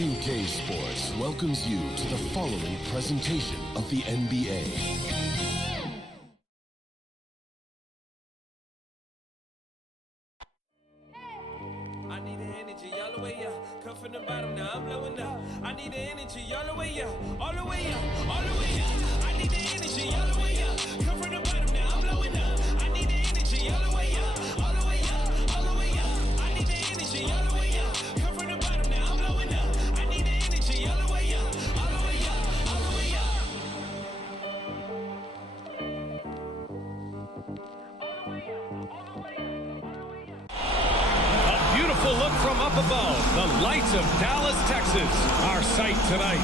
2K Sports welcomes you to the following presentation of the NBA. I need the energy all the way up. Come from the bottom, now I'm blowing up. I need the energy all the way up, all the way up, all the way up. I need the energy all the way up. Come from the bottom, now I'm blowing up. I need the energy all the way up, all the way up, all the way up. I need the energy all the way up. Come from the bottom, now I'm blowing up. I need the energy all the way up, all the way up, all the way up. Beautiful look from up above. The lights of Dallas, Texas, our sight tonight.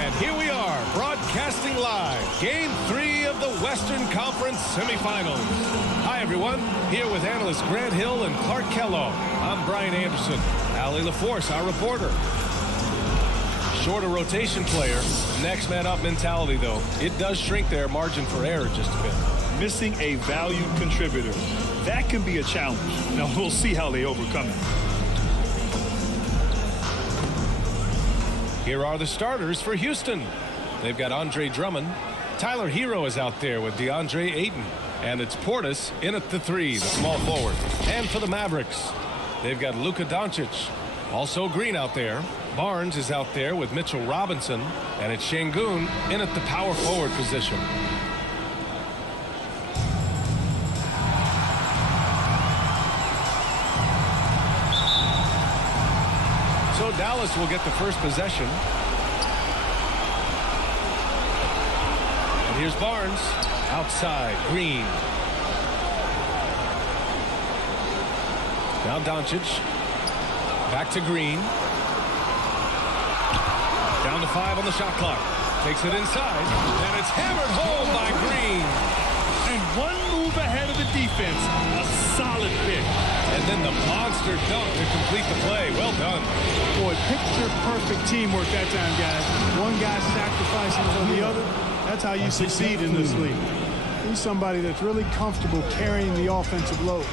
And here we are, broadcasting live. Game 3 of the Western Conference semifinals. Hi, everyone. Here with analysts Grant Hill and Clark Kellogg. I'm Brian Anderson. Allie LaForce, our reporter. Shorter rotation player. Next man up mentality, though. It does shrink their margin for error just a bit. Missing a valued contributor. That can be a challenge. Now, we'll see how they overcome it. Here are the starters for Houston. They've got Andre Drummond. Tyler Hero is out there with DeAndre Ayton. And it's Portis in at the 3, the small forward. And for the Mavericks, they've got Luka Doncic. Also Green out there. Barnes is out there with Mitchell Robinson. And it's Şengün in at the power forward position. So Dallas will get the first possession. And here's Barnes. Outside, Green. Now Doncic. Back to Green. Down to 5 on the shot clock. Takes it inside. And it's hammered home by Green. And one move ahead of the defense. A solid pick. And then the monster dunk to complete the play. Well done. Boy, picture-perfect teamwork that time, guys. One guy sacrificing for the other. That's how you succeed in this league. He's somebody that's really comfortable carrying the offensive load.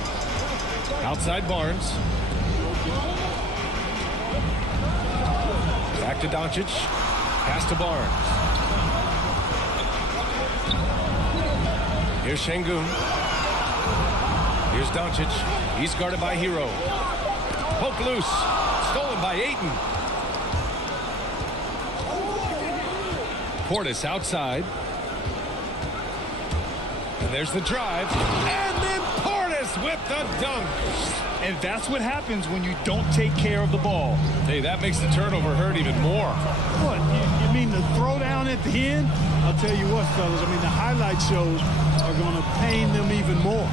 Outside Barnes. Back to Doncic. Pass to Barnes. Here's Şengün. Here's Doncic. He's guarded by Hero. Poke loose. Stolen by Ayton. Portis outside. And there's the drive. And then Portis with the dunk. And that's what happens when you don't take care of the ball. Hey, that makes the turnover hurt even more. What, you mean the throwdown at the end? I'll tell you what, fellas, I mean, the highlight shows are going to pain them even more.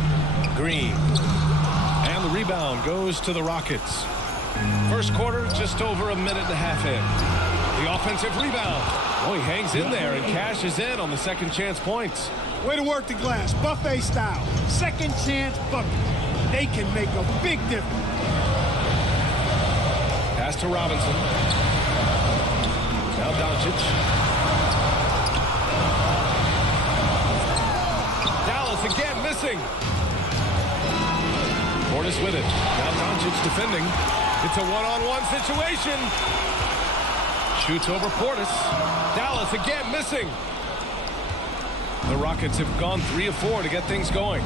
Green. And the rebound goes to the Rockets. First quarter, just over a minute and a half in. The offensive rebound. Oh, he hangs in there and cashes in on the second chance points. Way to work the glass, buffet style. Second chance bucket. They can make a big difference. Pass to Robinson. Now Doncic. Dallas again missing. Portis with it. Now Doncic defending. It's a one-on-one situation. Shoots over Portis. Dallas again missing. The Rockets have gone 3 of 4 to get things going.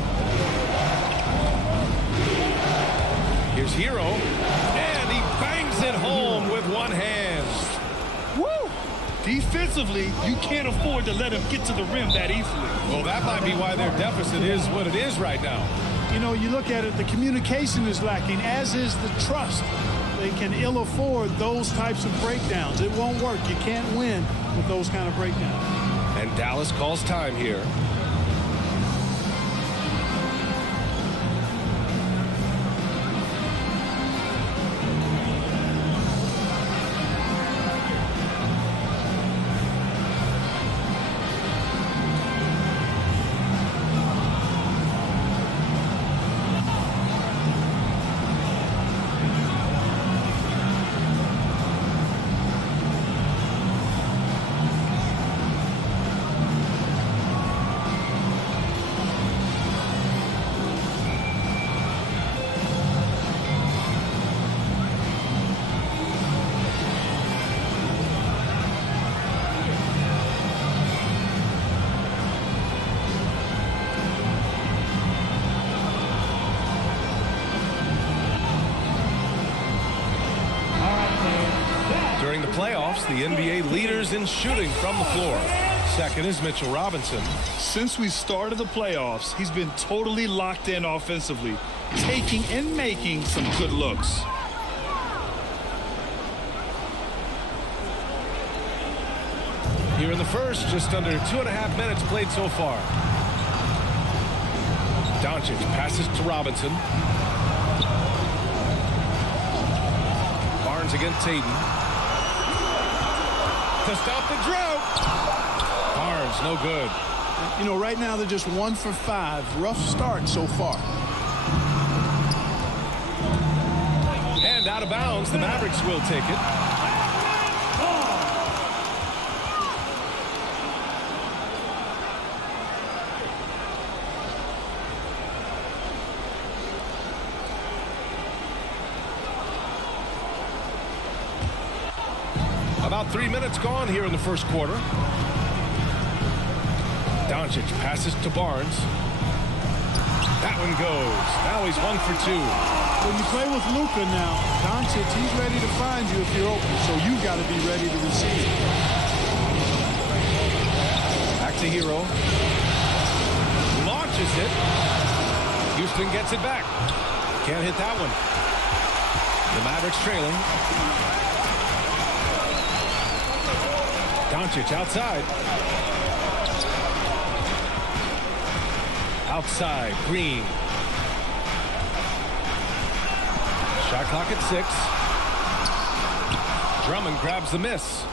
Here's Hero. And he bangs it home with one hand. Woo! Defensively, you can't afford to let him get to the rim that easily. Well, that might be why their deficit is what it is right now. You know, you look at it, the communication is lacking, as is the trust. They can ill afford those types of breakdowns. It won't work. You can't win with those kind of breakdowns. And Dallas calls time here. playoffs, the NBA leaders in shooting from the floor. Second is Mitchell Robinson. Since we started the playoffs, he's been totally locked in offensively, taking and making some good looks. Here in the first, just under 2.5 minutes played so far. Doncic passes to Robinson. Barnes against Tatum. To stop the drought. Barnes, no good. You know, right now they're just 1 for 5. Rough start so far. And out of bounds, the Mavericks will take it. About 3 minutes gone here in the first quarter. Doncic passes to Barnes. That one goes. Now he's 1 for 2. When you play with Luka now, Doncic, he's ready to find you if you're open, so you got to be ready to receive. Back to Hero. Launches it. Houston gets it back. Can't hit that one. The Mavericks trailing. Doncic outside. Outside, Green. Shot clock at 6. Drummond grabs the miss.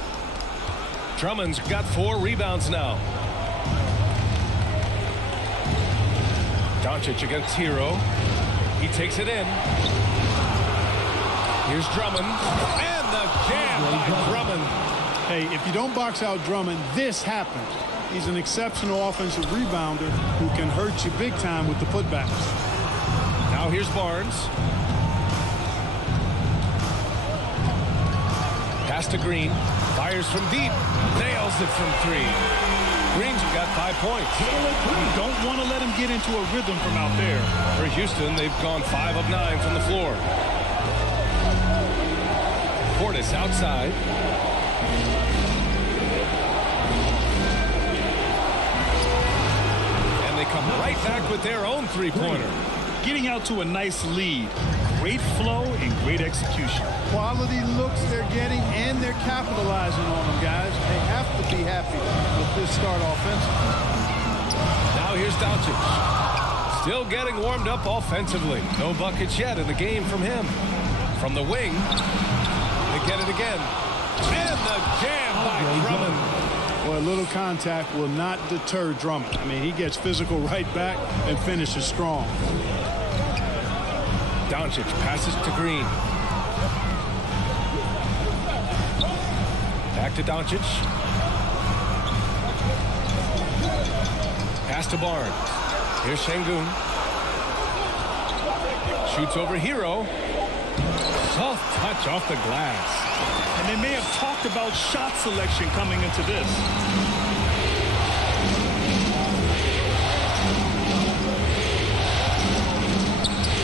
Drummond's got 4 rebounds now. Doncic against Hero. He takes it in. Here's Drummond. And the jam by Drummond. Hey, if you don't box out Drummond, this happens. He's an exceptional offensive rebounder who can hurt you big time with the putbacks. Now here's Barnes. Pass to Green. Fires from deep. Nails it from 3. Green's got 5 points. You don't want to let him get into a rhythm from out there. For Houston, they've gone 5 of 9 from the floor. Portis outside. Come right back with their own three-pointer. Getting out to a nice lead. Great flow and great execution. Quality looks they're getting, and they're capitalizing on them, guys. They have to be happy with this start offensively. Now here's Doncic. Still getting warmed up offensively. No buckets yet in the game from him. From the wing, they get it again. And the jam by Drummond. Well, a little contact will not deter Drummond. I mean, he gets physical right back and finishes strong. Doncic passes to Green. Back to Doncic. Pass to Barnes. Here's Şengün. Shoots over Hero. Soft touch off the glass. And they may have talked about shot selection coming into this.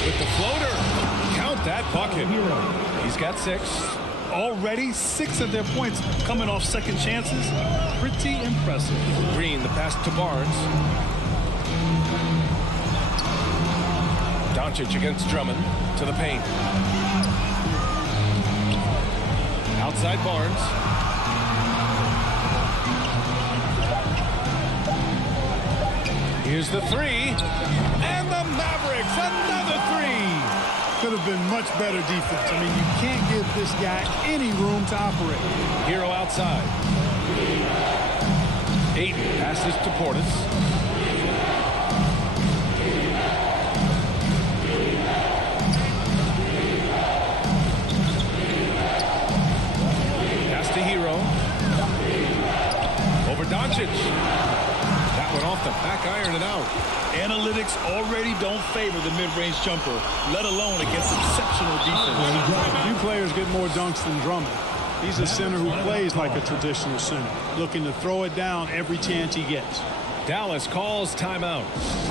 With the floater. Count that bucket. He's got 6. Already 6 of their points coming off second chances. Pretty impressive. Green, the pass to Barnes. Doncic against Drummond to the paint. Outside Barnes. Here's the 3. And the Mavericks, another 3. Could have been much better defense. I mean, you can't give this guy any room to operate. Hero outside. 8 passes to Portis. To Hero. Over Doncic. That one off the back iron and out. Analytics already don't favor the mid-range jumper, let alone against exceptional defense. Few players get more dunks than Drummond. He's a center who plays like a traditional center, looking to throw it down every chance he gets. Dallas calls timeout.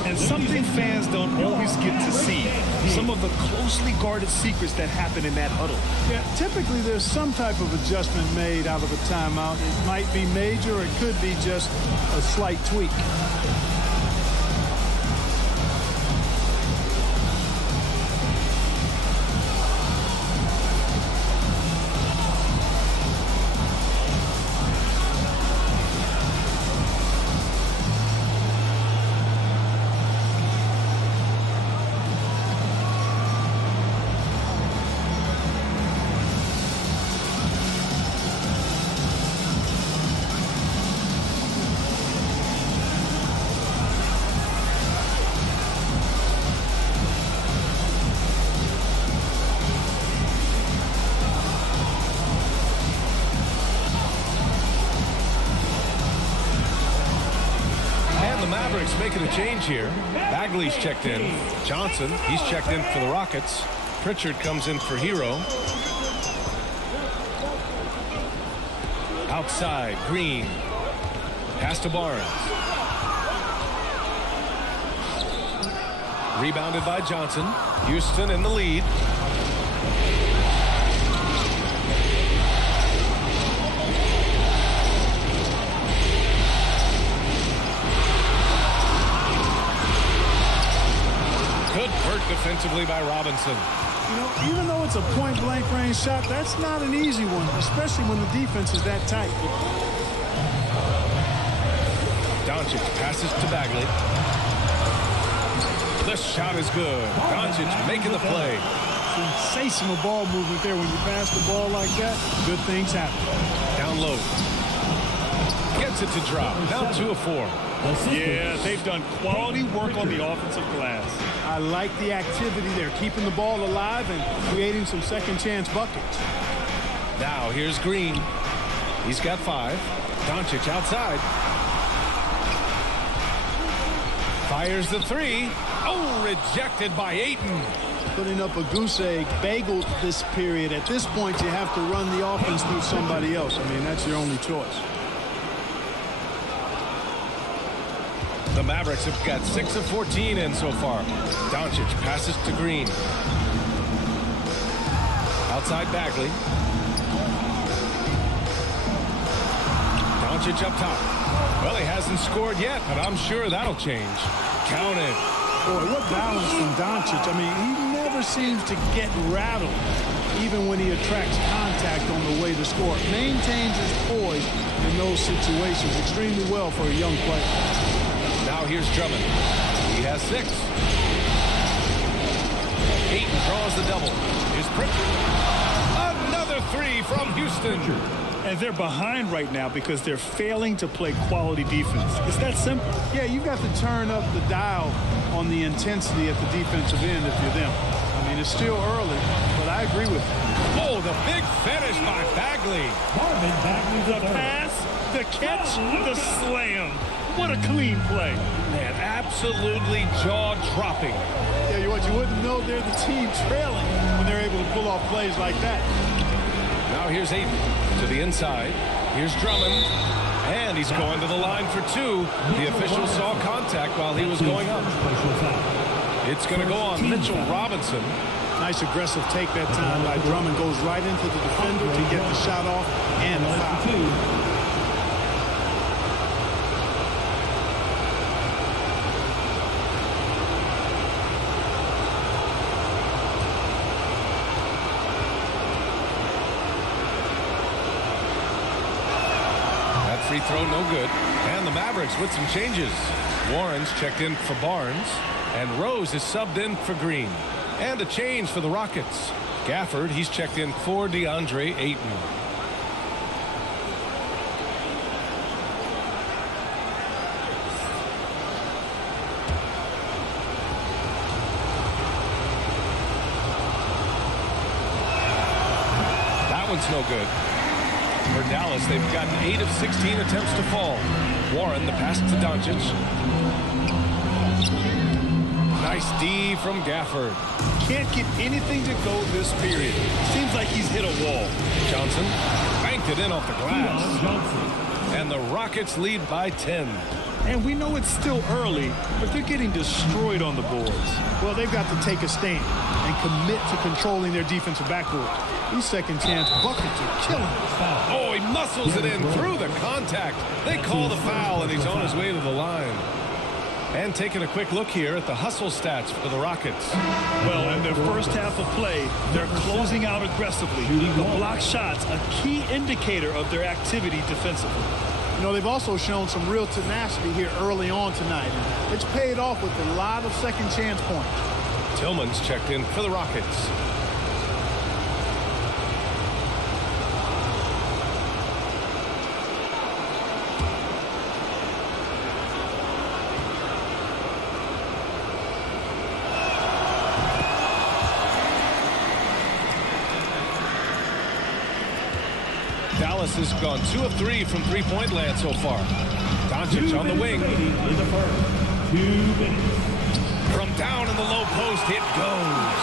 And something fans don't always get to see. some of the closely guarded secrets that happen in that huddle. Yeah, typically there's some type of adjustment made out of a timeout. It might be major or it could be just a slight tweak. Mavericks making a change here. Bagley's checked in. Johnson, he's checked in for the Rockets. Pritchard comes in for Hero. Outside, Green. Pass to Barnes. Rebounded by Johnson. Houston in the lead. Good work defensively by Robinson. You know, even though it's a point-blank range shot, that's not an easy one, especially when the defense is that tight. Doncic passes to Bagley. The shot is good. Doncic making the play. Sensational ball movement there. When you pass the ball like that, good things happen. Down low. Gets it to drop. Now 2 of 4. Yeah, they've done quality work on the offensive glass. I like the activity there, keeping the ball alive and creating some second-chance buckets. Now here's Green. He's got 5. Doncic outside. Fires the 3. Oh, rejected by Ayton. Putting up a goose egg bagel this period. At this point, you have to run the offense through somebody else. I mean, that's your only choice. The Mavericks have got 6 of 14 in so far. Doncic passes to Green. Outside Bagley. Doncic up top. Well, he hasn't scored yet, but I'm sure that'll change. Count it. Boy, what balance from Doncic. I mean, he never seems to get rattled, even when he attracts contact on the way to score. Maintains his poise in those situations extremely well for a young player. Now here's Drummond. He has 6. Ayton draws the double. Here's Pritchard. Another 3 from Houston. And they're behind right now because they're failing to play quality defense. It's that simple. Yeah, you've got to turn up the dial on the intensity at the defensive end if you're them. I mean, it's still early, but I agree with you. Oh, the big finish by Bagley. The pass, the catch, the slam. What a clean play. Man, absolutely jaw-dropping. Yeah, what you wouldn't know, they're the team trailing when they're able to pull off plays like that. Now here's Ayton to the inside. Here's Drummond. And he's going to the line for 2. The official saw contact while he was going up. It's going to go on Mitchell Robinson. Nice aggressive take that time by Drummond. Goes right into the defender to get the shot off and a foul. Free throw, no good. And the Mavericks with some changes. Warren's checked in for Barnes. And Rose is subbed in for Green. And a change for the Rockets. Gafford, he's checked in for DeAndre Ayton. That one's no good. For Dallas, they've gotten 8 of 16 attempts to fall. Warren, the pass to Doncic. Nice D from Gafford. Can't get anything to go this period. Seems like he's hit a wall. Johnson banked it in off the glass. And the Rockets lead by 10. And we know it's still early, but they're getting destroyed on the boards. Well, they've got to take a stand and commit to controlling their defensive backboard. These second chance buckets are killing us. Oh, he muscles it in through the contact. They call the foul, and he's on his way to the line. And taking a quick look here at the hustle stats for the Rockets. Well, in their first half of play, they're closing out aggressively. The block shots, a key indicator of their activity defensively. You know, they've also shown some real tenacity here early on tonight. It's paid off with a lot of second chance points. Tillman's checked in for the Rockets. Dallas has gone 2 of 3 from three-point land so far. Doncic on the wing. From down in the low post, it goes.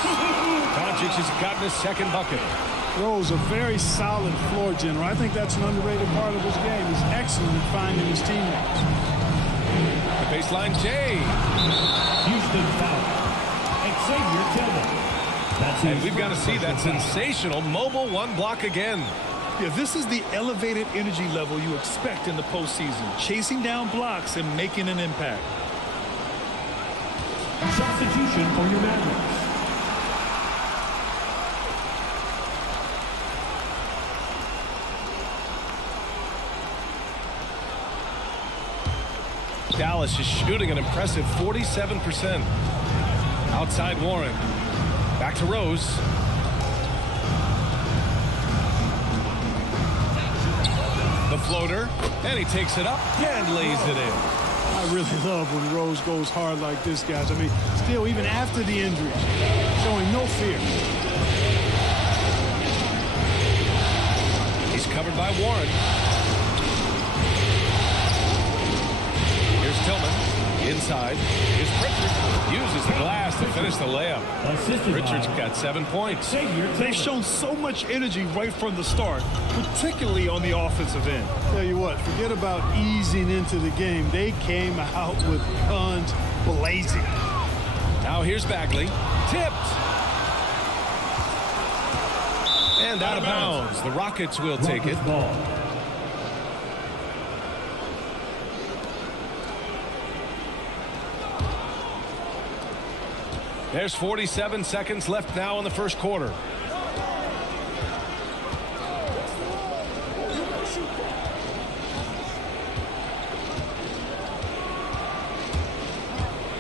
Doncic has gotten his second bucket. Rose, a very solid floor general. I think that's an underrated part of his game. He's excellent at finding his teammates. The baseline, Jay. Houston foul. Xavier Tillman. And we've got to see that sensational mobile one block again. Yeah, this is the elevated energy level you expect in the postseason. Chasing down blocks and making an impact. Substitution for your Mavericks. Dallas is shooting an impressive 47%. Outside Warren. Back to Rose. The floater, and he takes it up and lays it in. I really love when Rose goes hard like this, guys. I mean, still, even after the injuries, showing no fear. He's covered by Warren. Here's Tillman. Inside. Here's Pritchard. Uses the glass to finish the layup. Pritchard's got 7 points. They've shown so much energy right from the start, particularly on the offensive end. Tell you what, forget about easing into the game. They came out with guns blazing. Now here's Bagley. Tipped. And out of bounds. The Rockets will take it. There's 47 seconds left now in the first quarter.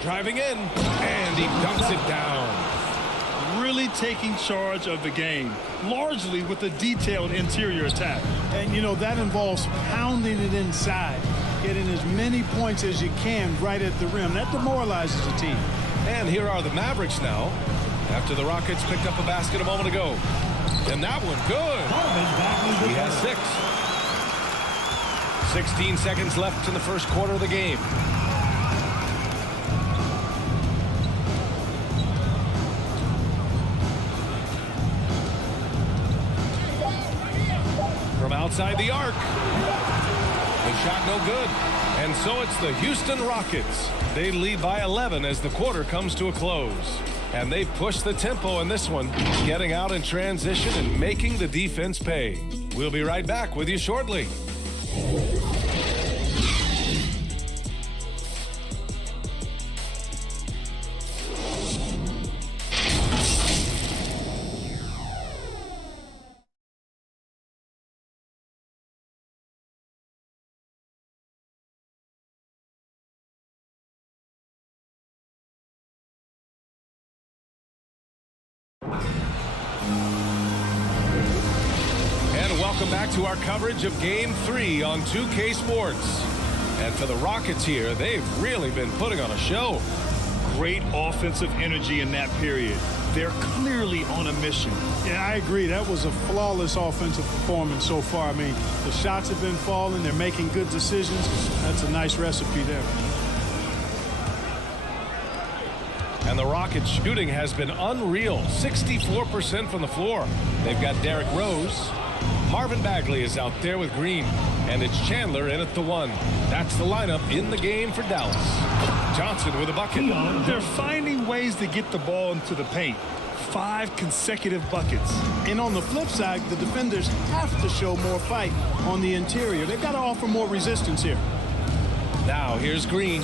Driving in, and he dunks it down. Really taking charge of the game, largely with a detailed interior attack. And, you know, that involves pounding it inside, getting as many points as you can right at the rim. That demoralizes a team. And here are the Mavericks now, after the Rockets picked up a basket a moment ago. And that one, good. He has 6. 16 seconds left in the first quarter of the game. From outside the arc. The shot no good. And so it's the Houston Rockets. They lead by 11 as the quarter comes to a close. And they push the tempo in this one, getting out in transition and making the defense pay. We'll be right back with you shortly. And welcome back to our coverage of Game 3 on 2K Sports. And for the Rockets here, they've really been putting on a show. Great offensive energy in that period. They're clearly on a mission. Yeah, I agree. That was a flawless offensive performance so far. I mean, the shots have been falling. They're making good decisions. That's a nice recipe there. And the Rockets' shooting has been unreal, 64% from the floor. They've got Derrick Rose. Marvin Bagley is out there with Green. And it's Chandler in at the 1. That's the lineup in the game for Dallas. Johnson with a bucket. They're finding ways to get the ball into the paint. 5 consecutive buckets. And on the flip side, the defenders have to show more fight on the interior. They've got to offer more resistance here. Now here's Green.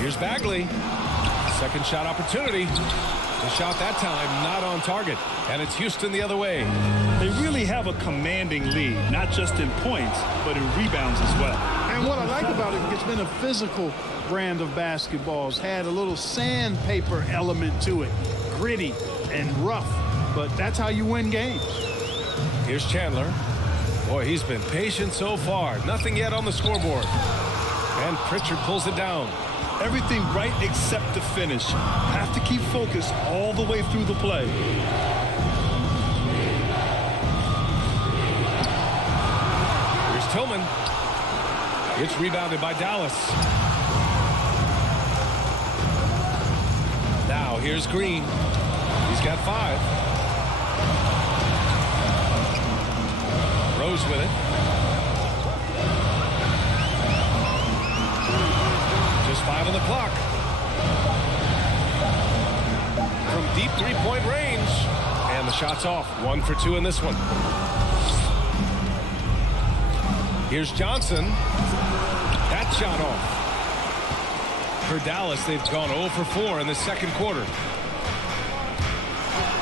Here's Bagley. Second shot opportunity. The shot that time not on target. And it's Houston the other way. They really have a commanding lead, not just in points, but in rebounds as well. And what I like about it, it's been a physical brand of basketball. It's had a little sandpaper element to it. Gritty and rough. But that's how you win games. Here's Chandler. Boy, he's been patient so far. Nothing yet on the scoreboard. And Pritchard pulls it down. Everything right except the finish. Have to keep focused all the way through the play. Here's Tillman. It's rebounded by Dallas. Now here's Green. He's got 5. Rose with it. Just 5 on the clock. From deep three-point range. And the shot's off. 1 for 2 in this one. Here's Johnson. That shot off. For Dallas, they've gone 0 for 4 in the second quarter.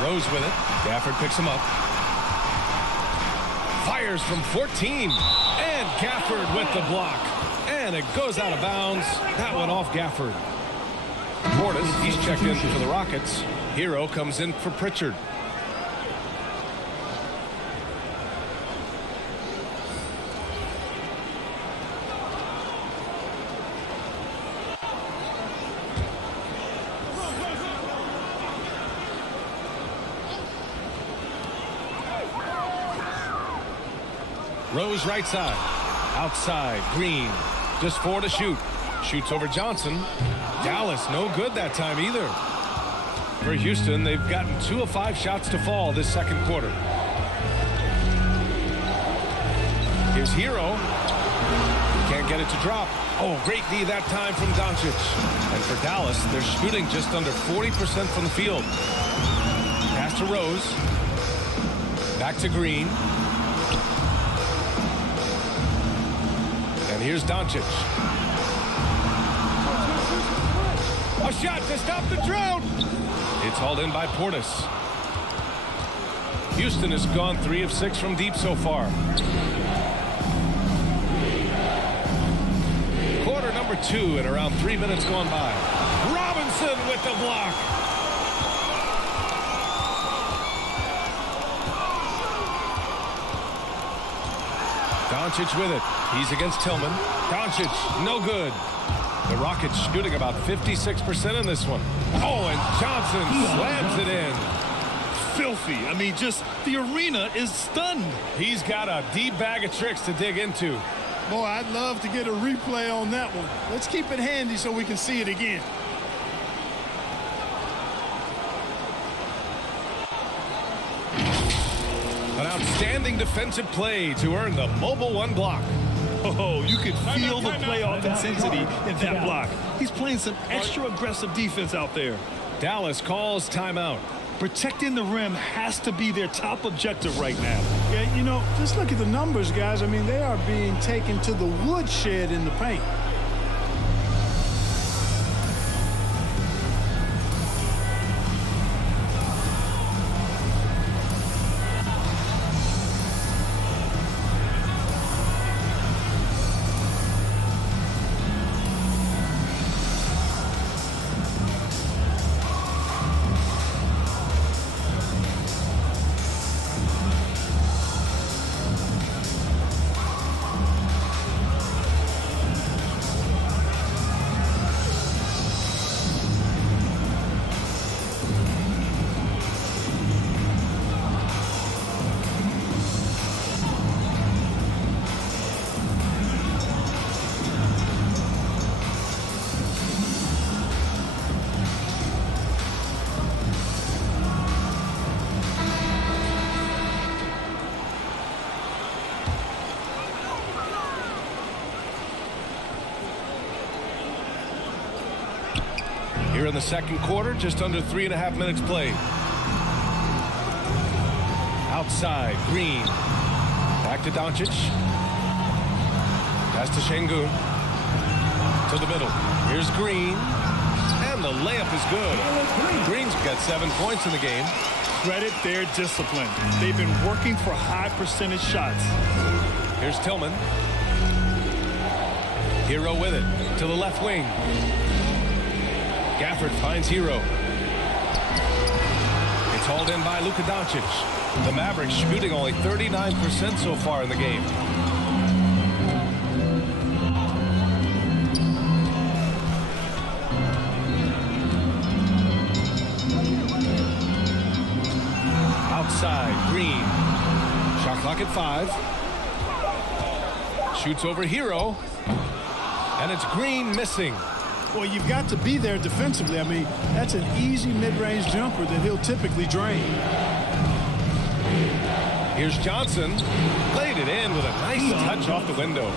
Rose with it. Gafford picks him up. Fires from 14. And Gafford with the block. And it goes out of bounds. That went off Gafford. Portis, he's checked in for the Rockets. Hero comes in for Pritchard. Rose right side. Outside. Green. Just 4 to shoot. Shoots over Johnson. Dallas no good that time either. For Houston, they've gotten 2 of 5 shots to fall this second quarter. Here's Hero. Can't get it to drop. Oh, great D that time from Doncic. And for Dallas, they're shooting just under 40% from the field. Pass to Rose. Back to Green. And here's Doncic. A shot to stop the drought. It's hauled in by Portis. Houston has gone 3 of 6 from deep so far. Quarter number 2 and around 3 minutes gone by. Robinson with the block. Doncic with it. He's against Tillman. Doncic, no good. The Rockets shooting about 56% in this one. Oh, and Johnson slams it in. Filthy. I mean, just the arena is stunned. He's got a deep bag of tricks to dig into. Boy, I'd love to get a replay on that one. Let's keep it handy so we can see it again. An outstanding defensive play to earn the Mobile One block. Oh, you could feel the playoff intensity in that block. He's playing some extra aggressive defense out there. Dallas calls timeout. Protecting the rim has to be their top objective right now. Yeah, you know, just look at the numbers, guys. I mean, they are being taken to the woodshed in the paint. the second quarter, just under 3.5 minutes played. Outside, Green. Back to Doncic. Pass to Şengün. To the middle. Here's Green. And the layup is good. Green's got 7 points in the game. Credit their discipline. They've been working for high percentage shots. Here's Tillman. Hero with it to the left wing. Gafford finds Hero. It's hauled in by Luka Doncic. The Mavericks shooting only 39% so far in the game. Outside, Green. Shot clock at 5. Shoots over Hero. And it's Green missing. Well, you've got to be there defensively. I mean, that's an easy mid-range jumper that he'll typically drain. Here's Johnson. Played it in with a nice touch off the window.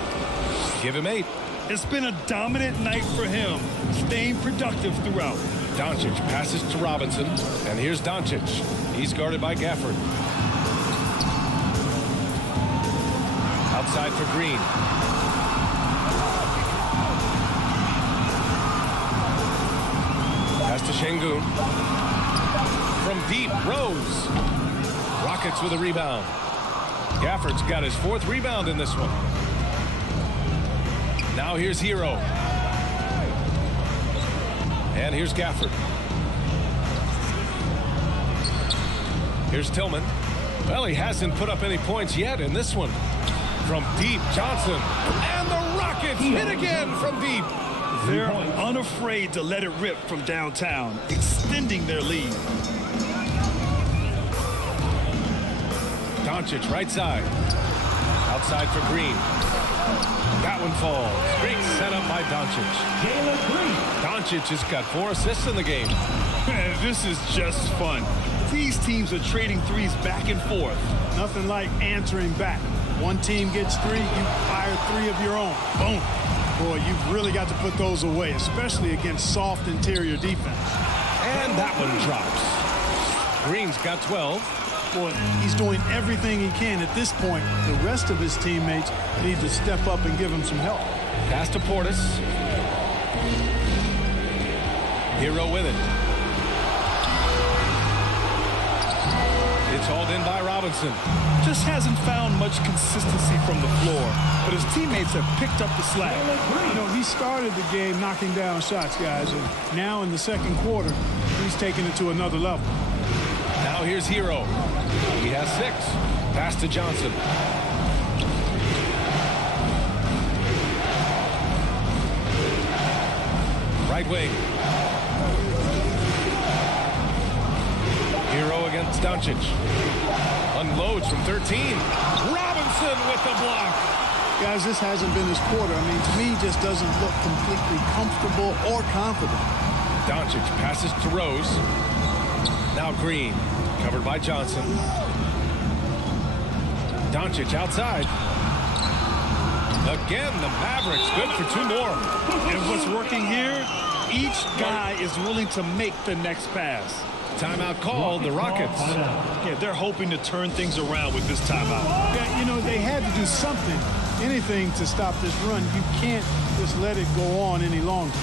Give him 8. It's been a dominant night for him, staying productive throughout. Doncic passes to Robinson. And here's Doncic. He's guarded by Gafford. Outside for Green. Pass to Şengün. From deep, Rose. Rockets with a rebound. Gafford's got his 4th rebound in this one. Now here's Hero. And here's Gafford. Here's Tillman. Well, he hasn't put up any points yet in this one. From deep, Johnson. And the Rockets hit again from deep. They're unafraid to let it rip from downtown, extending their lead. Doncic right side. Outside for Green. That one falls. Great setup by Doncic. Jalen Green. Doncic has got 4 assists in the game. Man, this is just fun. These teams are trading threes back and forth. Nothing like answering back. One team gets 3, you fire 3 of your own. Boom. Boy, you've really got to put those away, especially against soft interior defense. And that one drops. Green's got 12. Boy, he's doing everything he can at this point. The rest of his teammates need to step up and give him some help. Pass to Portis. Hero with it. It's hauled in by Robinson. Just hasn't found much consistency from the floor, but his teammates have picked up the slack. You know, he started the game knocking down shots, guys, and now in the second quarter, he's taking it to another level. Now here's Hero. He has 6. Pass to Johnson. Right wing. Hero against Doncic. Unloads from 13. Robinson with the block. Guys, this hasn't been his quarter. I mean, to me, he just doesn't look completely comfortable or confident. Doncic passes to Rose. Now Green, covered by Johnson. Doncic outside. Again, the Mavericks good for 2 more. And what's working here, each guy is willing to make the next pass. Timeout called, the Rockets. Yeah, they're hoping to turn things around with this timeout. Yeah, you know, they had to do something, anything to stop this run. You can't just let it go on any longer.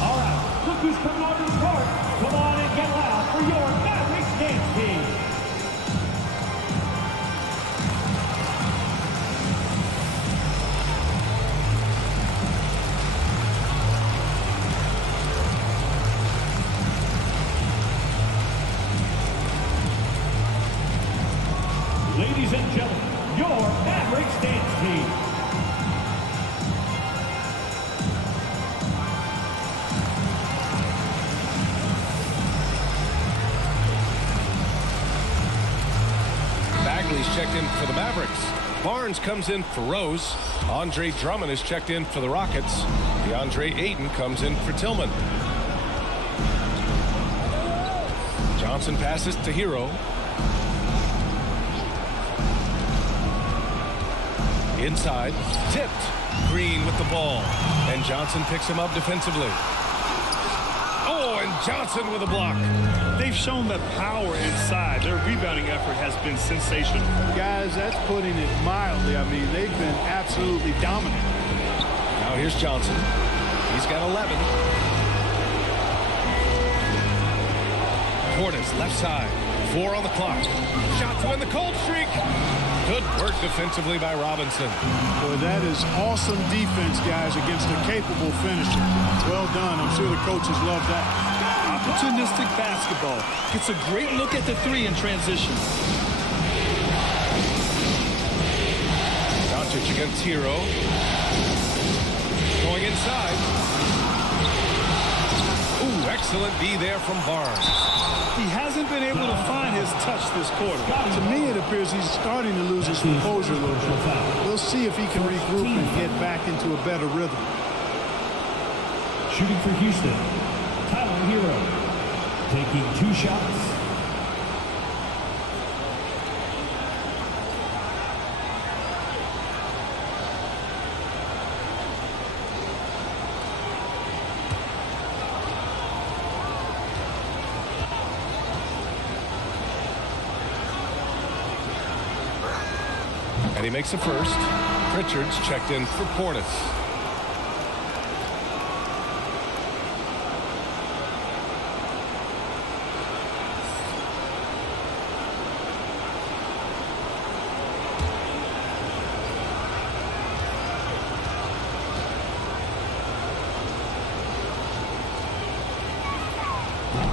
All right, look who's coming on to the court. Come on and get loud for your Mavericks dance team. Ladies and gentlemen, your Mavericks dance team. Bagley's checked in for the Mavericks. Barnes comes in for Rose. Andre Drummond is checked in for the Rockets. DeAndre Ayton comes in for Tillman. Johnson passes to Hero. Inside, tipped. Green with the ball. And Johnson picks him up defensively. Oh, and Johnson with a block. They've shown the power inside. Their rebounding effort has been sensational. Guys, that's putting it mildly. I mean, they've been absolutely dominant. Now here's Johnson. He's got 11. Portis, left side. 4 on the clock. Shot to win the cold streak. Good work defensively by Robinson. Boy, that is awesome defense, guys, against a capable finisher. Well done. I'm sure the coaches love that. Opportunistic basketball. Gets a great look at the three in transition. Doncic against Hero. Going inside. Ooh, excellent D there from Barnes. He hasn't been able to find his touch this quarter. To me, it appears he's starting to lose his composure a little bit. We'll see if he can regroup and get back into a better rhythm. Shooting for Houston, Tyler Hero, taking 2 shots. And he makes the first. Pritchard's checked in for Portis.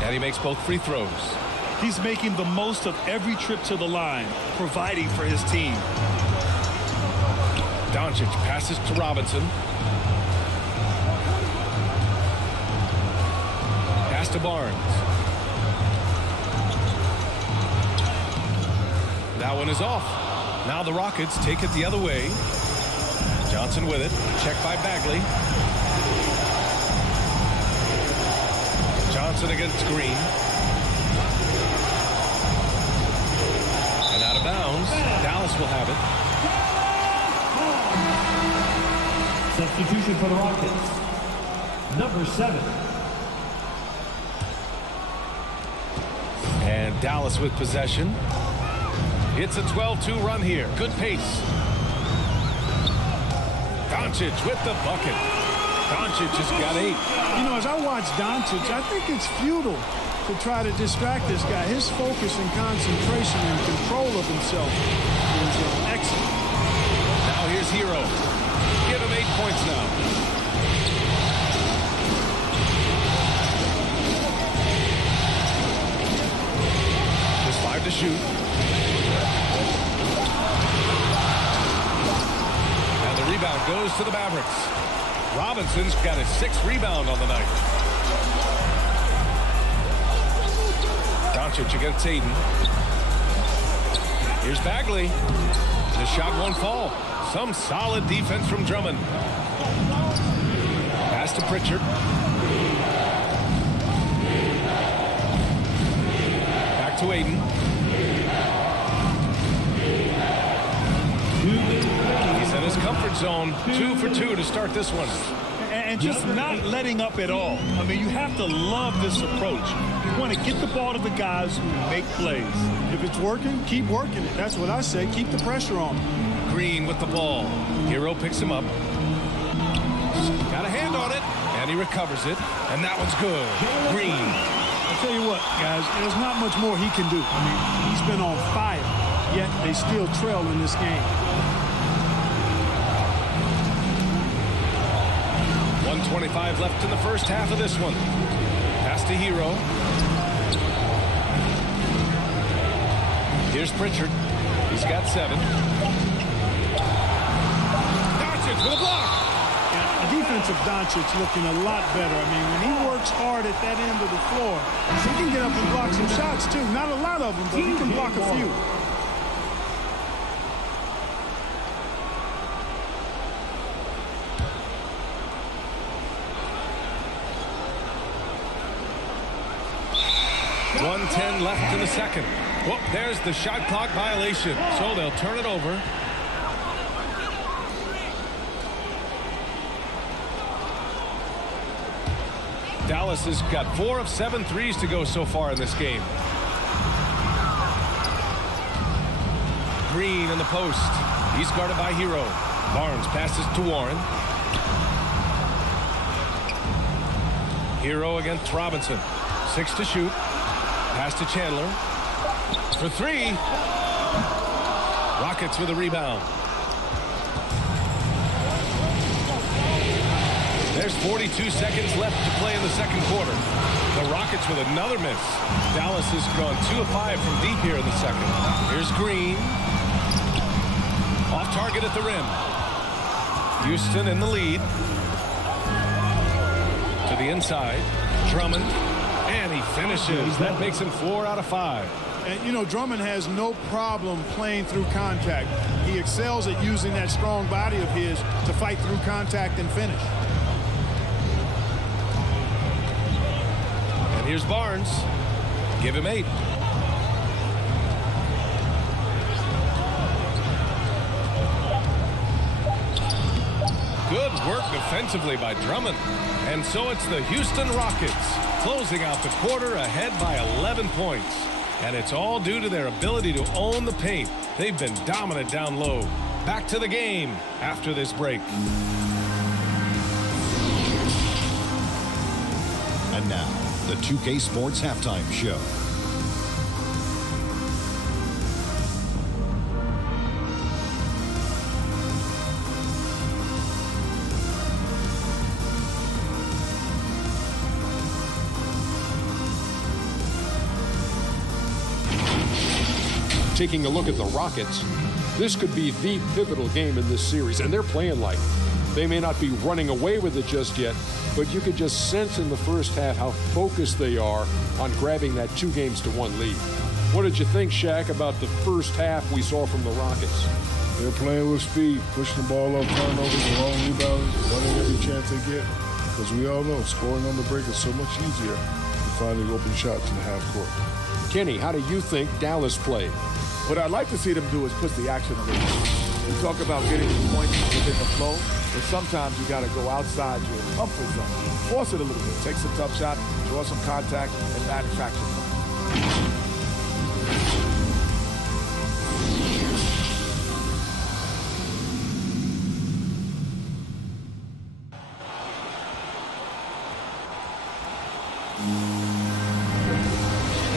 And he makes both free throws. He's making the most of every trip to the line, providing for his team. Doncic passes to Robinson. Pass to Barnes. That one is off. Now the Rockets take it the other way. Johnson with it. Checked by Bagley. Johnson against Green. And out of bounds. Dallas will have it. Substitution for the Rockets, number 7. And Dallas with possession. It's a 12-2 run here. Good pace. Doncic with the bucket. Doncic has got 8. You know, as I watch Doncic, I think it's futile to try to distract this guy. His focus and concentration and control of himself is excellent. Now here's Hero. Give him 8 points now. There's 5 to shoot. And the rebound goes to the Mavericks. Robinson's got his 6th rebound on the night. Doncic against Aiden. Here's Bagley. The shot won't fall. Some solid defense from Drummond. Pass to Pritchard. Back to Aiden. He's in his comfort zone. 2 for 2 to start this one. And just not letting up at all. I mean, you have to love this approach. You want to get the ball to the guys who make plays. If it's working, keep working it. That's what I say. Keep the pressure on. Green with the ball. Hero picks him up. Got a hand on it. And he recovers it. And that one's good. Green. I'll tell you what, guys, there's not much more he can do. I mean, he's been on fire, yet they still trail in this game. 1:25 left in the first half of this one. Pass to Hero. Here's Pritchard. He's got 7. Doncic with a block. Yeah, the defense of Doncic looking a lot better. I mean, when he works hard at that end of the floor, he can get up and block some shots, too. Not a lot of them, but he can block a few. 1:10 left in the second. Well, there's the shot clock violation, so they'll turn it over. Dallas has got 4 of 7 threes to go so far in this game. Green in the post. He's guarded by Hero. Barnes passes to Warren. Hero against Robinson. 6 to shoot. Pass to Chandler. For 3. Rockets with a rebound. There's 42 seconds left to play in the second quarter. The Rockets with another miss. Dallas has gone 2 of 5 from deep here in the second. Here's Green. Off target at the rim. Houston in the lead. To the inside. Drummond. And he finishes. That makes him 4 out of 5. And, you know, Drummond has no problem playing through contact. He excels at using that strong body of his to fight through contact and finish. And here's Barnes. Give him 8. Good work defensively by Drummond. And so it's the Houston Rockets closing out the quarter ahead by 11 points. And it's all due to their ability to own the paint. They've been dominant down low. Back to the game after this break. And now, the 2K Sports Halftime Show. Taking a look at the Rockets, this could be the pivotal game in this series, and they're playing like it. They may not be running away with it just yet, but you could just sense in the first half how focused they are on grabbing that 2-1 lead. What did you think, Shaq, about the first half we saw from the Rockets? They're playing with speed, pushing the ball up, turnovers, long rebounds, running every chance they get. Because we all know scoring on the break is so much easier than finding open shots in the half court. Kenny, how do you think Dallas played? What I'd like to see them do is push the action a little bit. We talk about getting points within the flow, but sometimes you got to go outside your comfort zone. Force it a little bit. Take some tough shots, draw some contact, and manufacture them.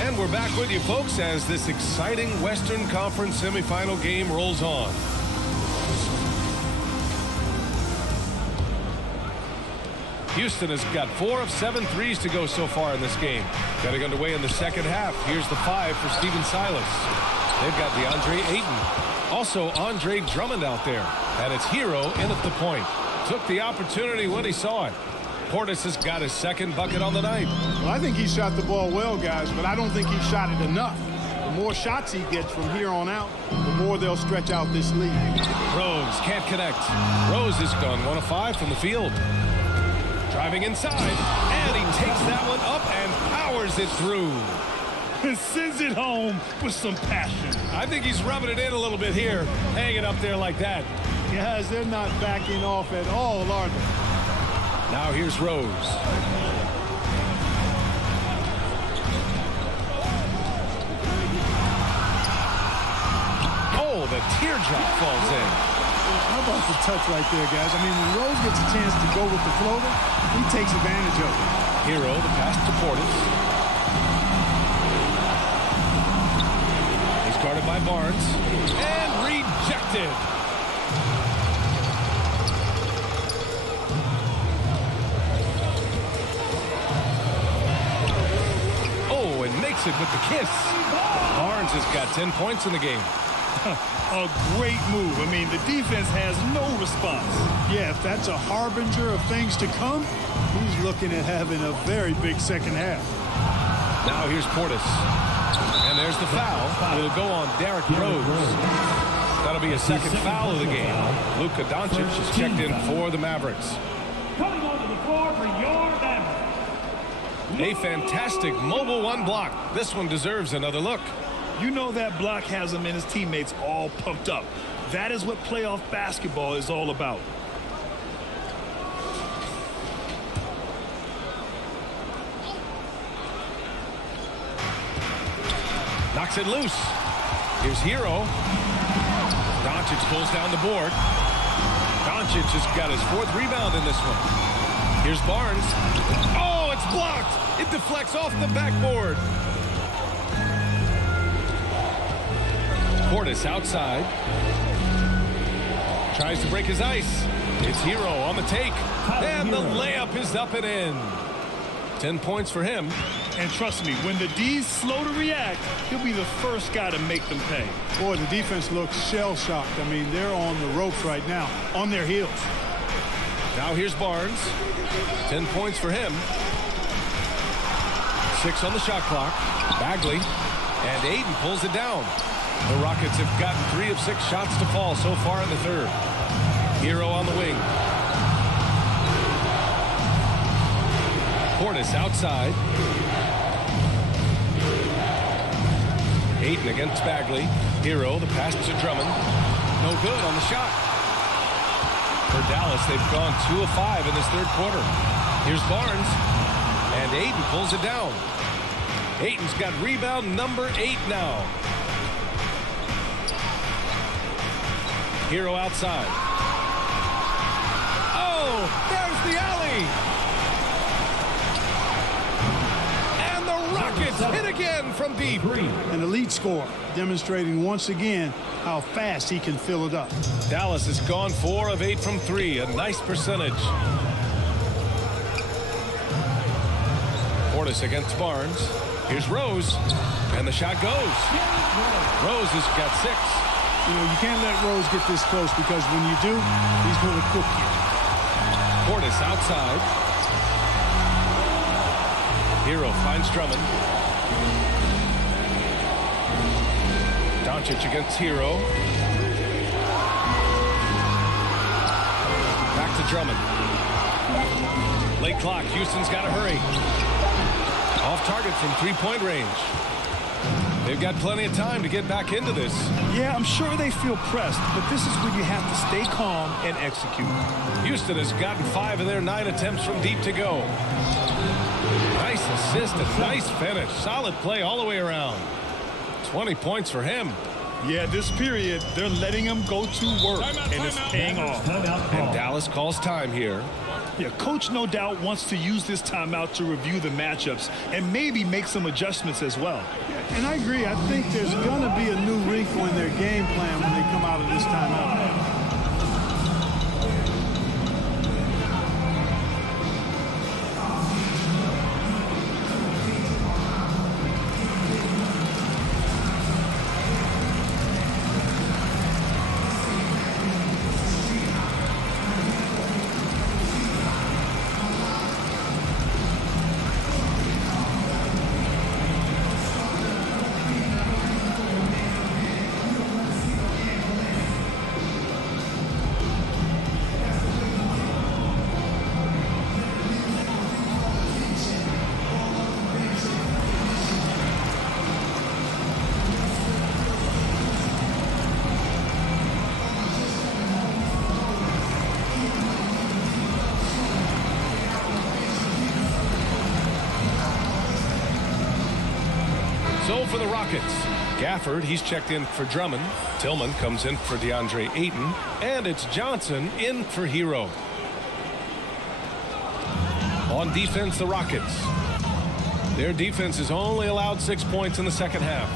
And we're back with you, folks, as this exciting Western Conference semifinal game rolls on. Houston has got 4 of 7 threes to go so far in this game. Getting underway in the second half. Here's the 5 for Stephen Silas. They've got DeAndre Ayton. Also Andre Drummond out there. And it's Hero in at the point. Took the opportunity when he saw it. Portis has got his second bucket on the night. Well, I think he shot the ball well, guys, but I don't think he shot it enough. The more shots he gets from here on out, the more they'll stretch out this lead. Rose can't connect. Rose has gone 1 of 5 from the field. Driving inside, and he takes that one up and powers it through. And sends it home with some passion. I think he's rubbing it in a little bit here, hanging up there like that. Guys, they're not backing off at all, are they? Now here's Rose. Oh, the teardrop falls in. How about the touch right there, guys? I mean, when Rose gets a chance to go with the floater, he takes advantage of it. Hero, the pass to Portis. He's guarded by Barnes. And rejected. Oh, and makes it with the kiss. Barnes has got 10 points in the game. A great move. I mean, the defense has no response. Yeah, if that's a harbinger of things to come, he's looking at having a very big second half. Now here's Portis. And there's the foul. It'll go on Derrick Rose. That'll be a second foul of the game. Luka Doncic is checked in for the Mavericks. Coming onto the floor for your Mavericks. A fantastic mobile one block. This one deserves another look. You know that block has him and his teammates all pumped up. That is what playoff basketball is all about. Knocks it loose. Here's Hero. Doncic pulls down the board. Doncic has got his 4th rebound in this one. Here's Barnes. Oh, it's blocked. It deflects off the backboard. Portis outside. Tries to break his ice. It's Hero on the take. And the layup is up and in. 10 points for him. And trust me, when the D's slow to react, he'll be the first guy to make them pay. Boy, the defense looks shell-shocked. I mean, they're on the ropes right now, on their heels. Now here's Barnes. 10 points for him. 6 on the shot clock. Bagley. And Ayton pulls it down. The Rockets have gotten 3 of 6 shots to fall so far in the 3rd. Hero on the wing. Portis outside. Ayton against Bagley. Hero, the pass to Drummond. No good on the shot. For Dallas, they've gone 2 of 5 in this 3rd quarter. Here's Barnes. And Ayton pulls it down. Ayton's got rebound number 8 now. Hero outside. Oh, there's the alley. And the Rockets hit again from deep. An elite scorer, demonstrating once again how fast he can fill it up. Dallas has gone 4 of 8 from 3, a nice percentage. Portis against Barnes. Here's Rose, and the shot goes. Rose has got 6. You know, you can't let Rose get this close because when you do, he's going to cook you. Portis outside. Hero finds Drummond. Doncic against Hero. Back to Drummond. Late clock. Houston's got to hurry. Off target from 3-point range. They've got plenty of time to get back into this. Yeah, I'm sure they feel pressed, but this is when you have to stay calm and execute. Houston has gotten 5 of their 9 attempts from deep to go. Nice assist and nice finish. Solid play all the way around. 20 points for him. Yeah, this period, they're letting him go to work, and it's paying off. And Dallas calls time here. Yeah, coach no doubt wants to use this timeout to review the matchups and maybe make some adjustments as well. And I agree. I think there's going to be a new wrinkle in their game plan when they come out of this timeout. So for the Rockets, Gafford, he's checked in for Drummond. Tillman comes in for DeAndre Ayton. And it's Johnson in for Hero. On defense, the Rockets. Their defense has only allowed 6 points in the second half.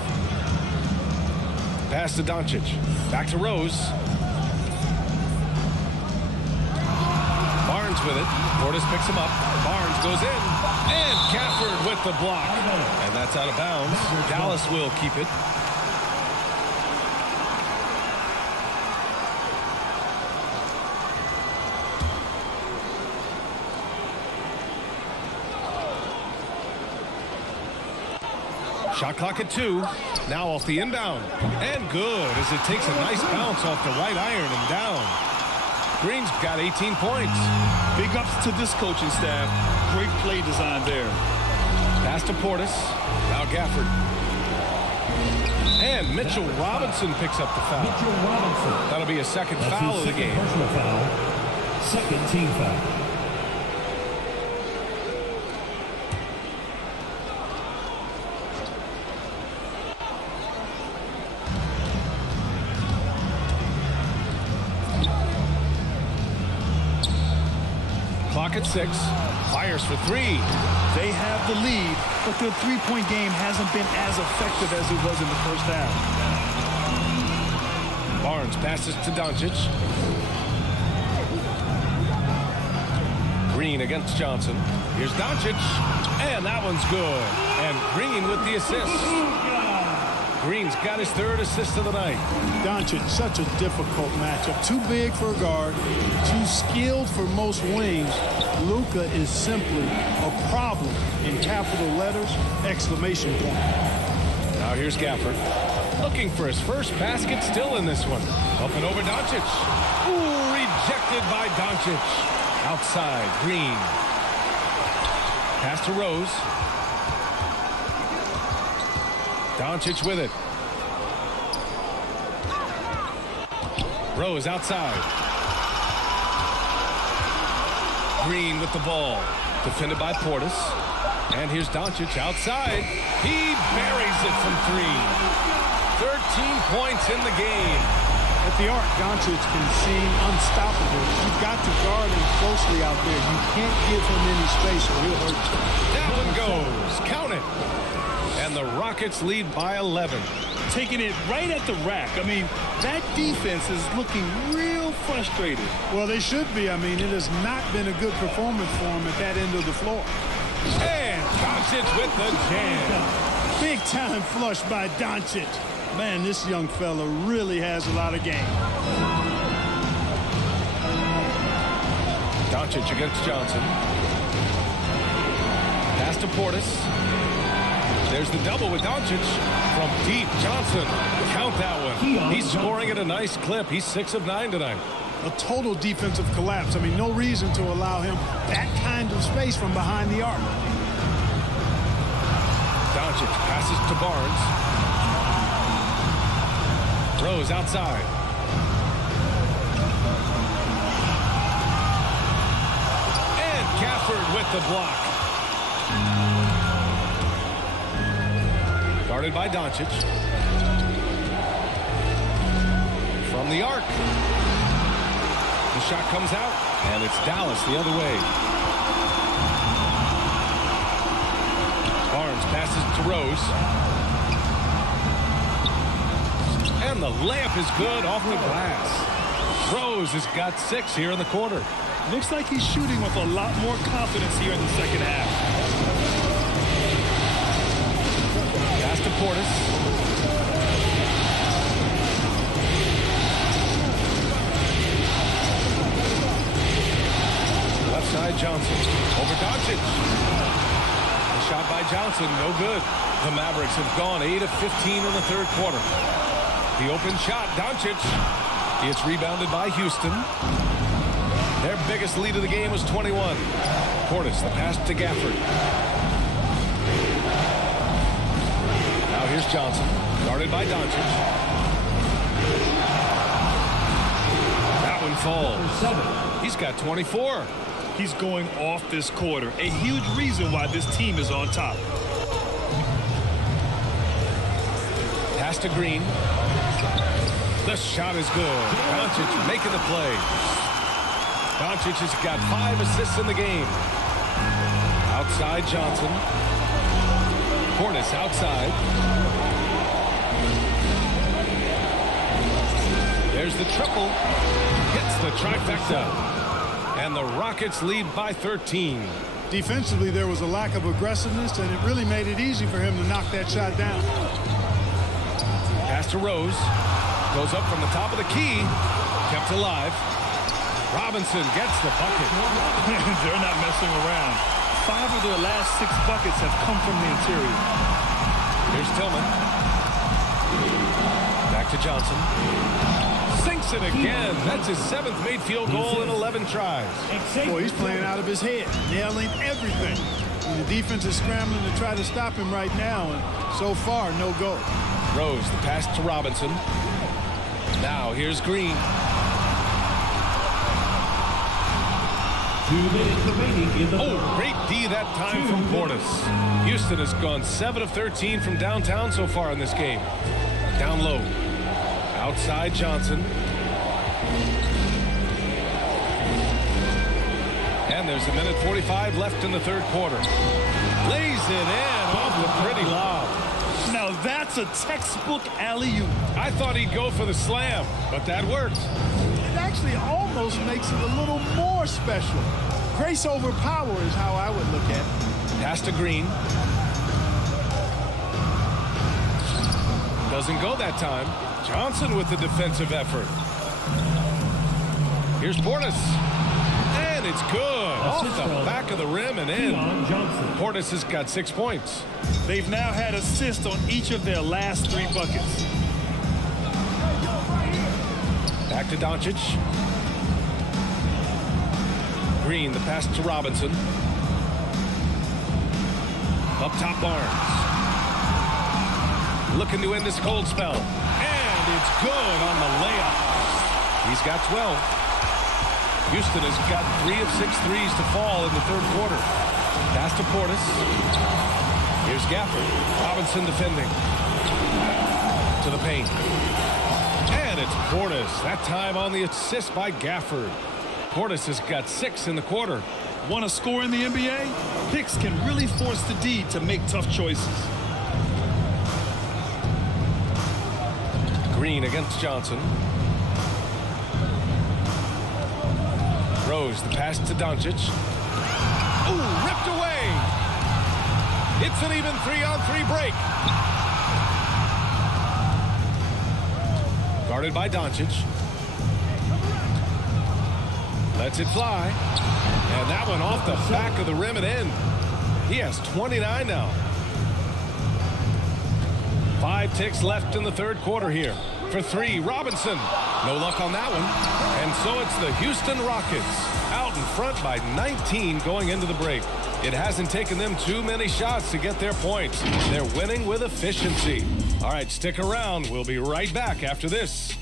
Pass to Doncic. Back to Rose. Barnes with it. Portis picks him up. Barnes goes in. And Gafford with the block. And that's out of bounds. Dallas will keep it. Shot clock at 2. Now off the inbound. And good as it takes a nice bounce off the right iron and down. Green's got 18 points. Big ups to this coaching staff. Great play design there. Pass to Portis. Now Gafford. And Mitchell Robinson picks up the foul. Mitchell Robinson. That'll be a second That's foul his of the second game. personal foul. Second team foul. Clock at 6. Fires for 3. They have the lead, but their three-point game hasn't been as effective as it was in the first half. Barnes passes to Doncic. Green against Johnson. Here's Doncic. And that one's good. And Green with the assist. Green's got his third assist of the night. Doncic, such a difficult matchup. Too big for a guard, too skilled for most wings. Luka is simply a problem in capital letters, exclamation point. Now here's Gafford. Looking for his first basket, still in this one. Up and over Doncic. Ooh, rejected by Doncic. Outside, Green. Pass to Rose. Doncic with it. Rose outside. Green with the ball. Defended by Portis. And here's Doncic outside. He buries it from 3. 13 points in the game. At the arc, Doncic can seem unstoppable. You've got to guard him closely out there. You can't give him any space or he'll hurt you. That one goes. Count it. And the Rockets lead by 11. Taking it right at the rack. I mean, that defense is looking real frustrated. Well, they should be. I mean, it has not been a good performance for him at that end of the floor. And Doncic with the jam. Big time flush by Doncic. Man, this young fella really has a lot of game. Doncic against Johnson. Pass to Portis. There's the double with Doncic from deep. Johnson, count that one. He's scoring at a nice clip. He's 6 of 9 tonight. A total defensive collapse. I mean, no reason to allow him that kind of space from behind the arc. Doncic passes to Barnes. Rose outside. And Gafford with the block. Guarded by Doncic. From the arc. The shot comes out, and it's Dallas the other way. Barnes passes to Rose. And the layup is good off the glass. Rose has got 6 here in the quarter. Looks like he's shooting with a lot more confidence here in the second half. Pass to Portis. Left side Johnson. Over Doncic. The shot by Johnson, no good. The Mavericks have gone 8 of 15 in the third quarter. The open shot, Doncic. It's rebounded by Houston. Their biggest lead of the game was 21. Portis, the pass to Gafford. Now here's Johnson, guarded by Doncic. That one falls. He's got 24. He's going off this quarter. A huge reason why this team is on top. Pass to Green. The shot is good. Doncic making the play. Doncic has got 5 assists in the game. Outside Johnson. Portis outside. There's the triple. Hits the trifecta. And the Rockets lead by 13. Defensively, there was a lack of aggressiveness, and it really made it easy for him to knock that shot down. Pass to Rose. Goes up from the top of the key. Kept alive. Robinson gets the bucket. They're not messing around. 5 of their last 6 buckets have come from the interior. Here's Tillman. Back to Johnson. Sinks it again. That's his 7th made field goal in 11 tries. Boy, he's playing out of his head, nailing everything. The defense is scrambling to try to stop him right now, and so far, no go. Rose, the pass to Robinson. Now here's Green. 2 minutes remaining in the third. Great D that time from Portis. Houston has gone 7 of 13 from downtown so far in this game. Down low. Outside Johnson. And there's a minute 45 left in the third quarter. Lays it in off the pretty lob. Now that's a textbook alley-oop. I thought he'd go for the slam, but that worked. It actually almost makes it a little more special. Grace over power is how I would look at it. Pass to Green. Doesn't go that time. Johnson with the defensive effort. Here's Portis. And it's good. Off the back of the rim and in. Portis has got 6 points. They've now had assists on each of their last 3 buckets. Back to Doncic. Green, the pass to Robinson. Up top Barnes. Looking to end this cold spell. And it's good on the layup. He's got 12. Houston has got 3 of 6 threes to fall in the third quarter. Pass to Portis. Here's Gafford. Robinson defending. To the paint. And it's Portis. That time on the assist by Gafford. Portis has got 6 in the quarter. Want to score in the NBA? Picks can really force the D to make tough choices. Green against Johnson. Rose, the pass to Doncic. Ooh, ripped away. It's an even 3-on-3 break. Guarded by Doncic. Lets it fly. And that one off the back of the rim and in. He has 29 now. 5 ticks left in the third quarter here. For 3, Robinson. No luck on that one. And so it's the Houston Rockets out in front by 19 going into the break. It hasn't taken them too many shots to get their points. They're winning with efficiency. All right, stick around. We'll be right back after this.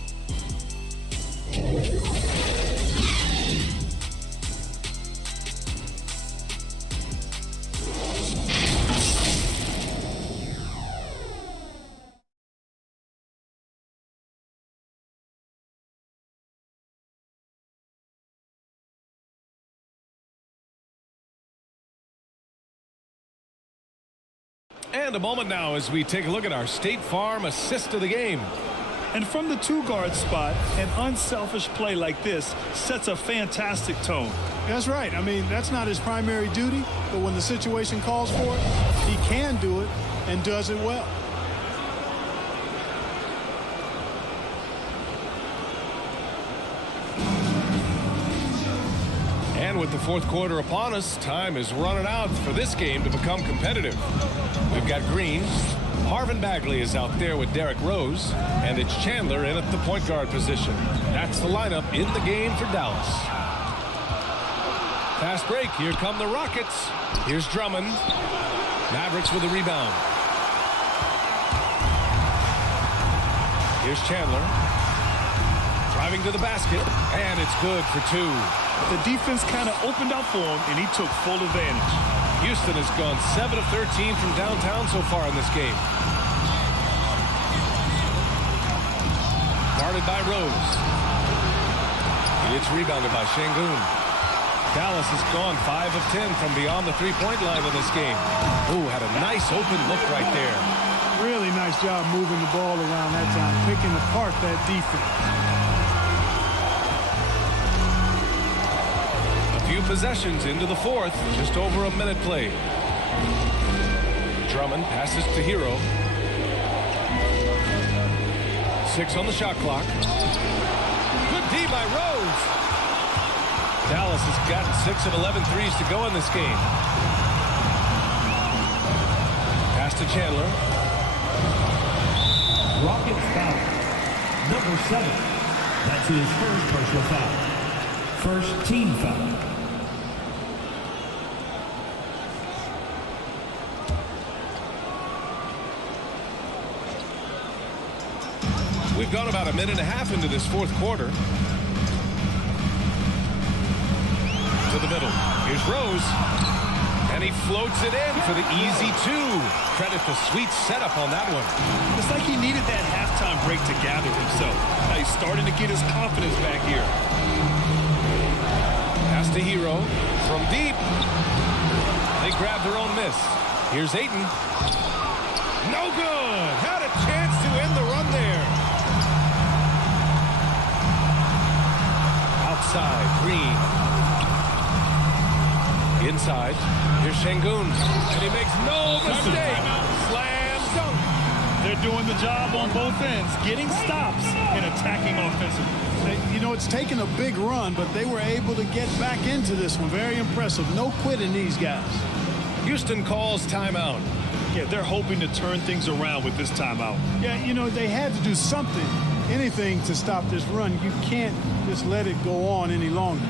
And a moment now as we take a look at our State Farm assist of the game. And from the 2-guard spot, an unselfish play like this sets a fantastic tone. That's right. I mean, that's not his primary duty, but when the situation calls for it, he can do it and does it well. And with the fourth quarter upon us, time is running out for this game to become competitive. We've got Green. Marvin Bagley is out there with Derrick Rose, and it's Chandler in at the point guard position. That's the lineup in the game for Dallas. Fast break. Here come the Rockets. Here's Drummond. Mavericks with a rebound. Here's Chandler. Driving to the basket, and it's good for 2. The defense kind of opened up for him, and he took full advantage. Houston has gone 7 of 13 from downtown so far in this game. Guarded by Rose. It's rebounded by Şengün. Dallas has gone 5 of 10 from beyond the three-point line in this game. Ooh, had a nice open look right there. Really nice job moving the ball around that time, picking apart that defense. Few possessions into the fourth, just over a minute played. Drummond passes to Hero. 6 on the shot clock. Good D by Rose. Dallas has gotten 6 of 11 threes to go in this game. Pass to Chandler. Rockets foul. Number 7. That's his first personal foul. First team foul. We've gone about a minute and a half into this fourth quarter. To the middle. Here's Rose. And he floats it in for the easy two. Credit the sweet setup on that one. It's like he needed that halftime break to gather himself. Now he's starting to get his confidence back here. Pass to Hero from deep. They grab their own miss. Here's Ayton. No good. Had a chance to end the run there. Outside, Green. Inside, here's Şengün, and he makes no mistake. Slam dunk. They're doing the job on both ends, getting stops and attacking offensively. You know, it's taken a big run, but they were able to get back into this one. Very impressive. No quitting these guys. Houston calls timeout. Yeah, they're hoping to turn things around with this timeout. Yeah, you know, they had to do something, anything to stop this run. You can't just let it go on any longer.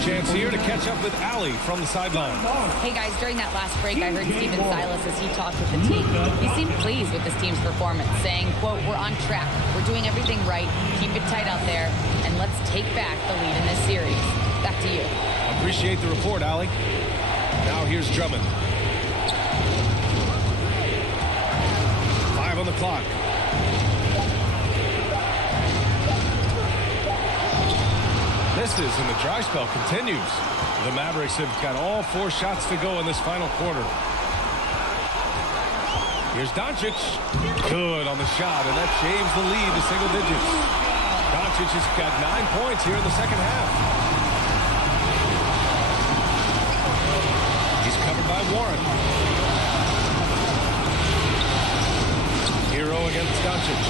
Chance here to catch up with Allie from the sideline. Hey guys, during that last break, I heard Stephen Silas as he talked with the team. He seemed pleased with this team's performance, saying, quote, "We're on track. We're doing everything right. Keep it tight out there, and let's take back the lead in this series." Back to you. Appreciate the report, Allie. Now here's Drummond. 5 on the clock. Misses, and the dry spell continues. The Mavericks have got all 4 shots to go in this final quarter. Here's Doncic. Good on the shot, and that shaves the lead to single digits. Doncic has got 9 points here in the second half. He's covered by Warren. Hero against Doncic.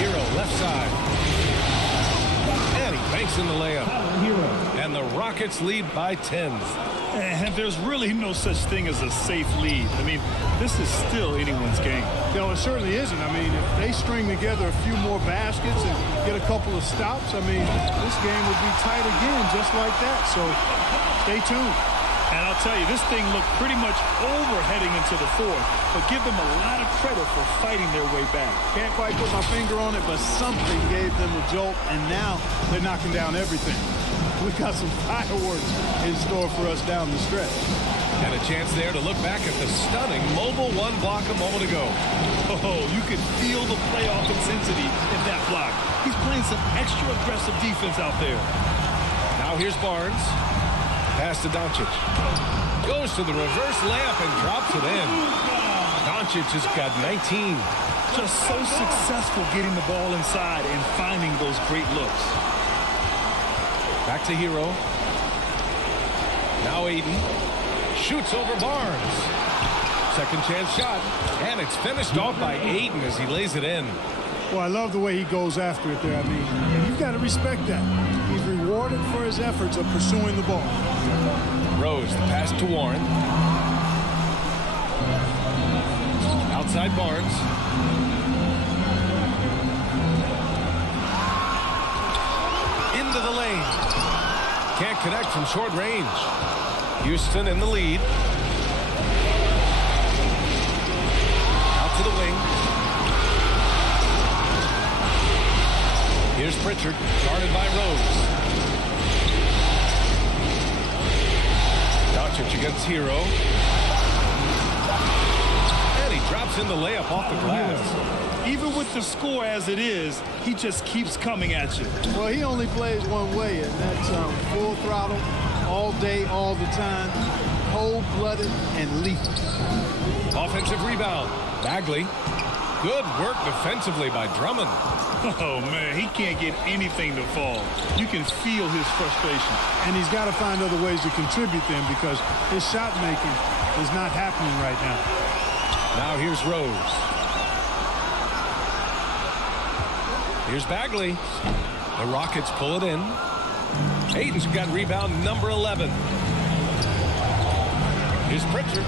Hero left side. And he banks in the layup. And the Rockets lead by 10. And there's really no such thing as a safe lead. I mean, this is still anyone's game. No, it certainly isn't. I mean, if they string together a few more baskets and get a couple of stops, I mean, this game would be tight again just like that. So stay tuned. And I'll tell you, this thing looked pretty much over heading into the fourth, but give them a lot of credit for fighting their way back. Can't quite put my finger on it, but something gave them a jolt, and now they're knocking down everything. We've got some fireworks in store for us down the stretch. And a chance there to look back at the stunning mobile 1 block a moment ago. Oh, you can feel the playoff intensity in that block. He's playing some extra aggressive defense out there. Now here's Barnes. Pass to Doncic. Goes to the reverse layup and drops it in. Doncic has got 19. Just so successful getting the ball inside and finding those great looks. Back to Hero. Now Ayton. Shoots over Barnes. Second chance shot. And it's finished off by Ayton as he lays it in. Well, I love the way he goes after it there. I mean, you've got to respect that. He's rewarded for his efforts of pursuing the ball. Rose, the pass to Warren. Outside Barnes. Into the lane. Can't connect from short range. Houston in the lead. Out to the wing. Here's Pritchard, guarded by Rose. Doncic against Hero. And he drops in the layup off the glass. Even with the score as it is, he just keeps coming at you. Well, he only plays one way, and that's full throttle, all day, all the time, cold-blooded and lethal. Offensive rebound. Bagley. Good work defensively by Drummond. Oh, man, he can't get anything to fall. You can feel his frustration. And he's got to find other ways to contribute then because his shot making is not happening right now. Now here's Rose. Here's Bagley. The Rockets pull it in. Ayton's got rebound number 11. Here's Pritchard.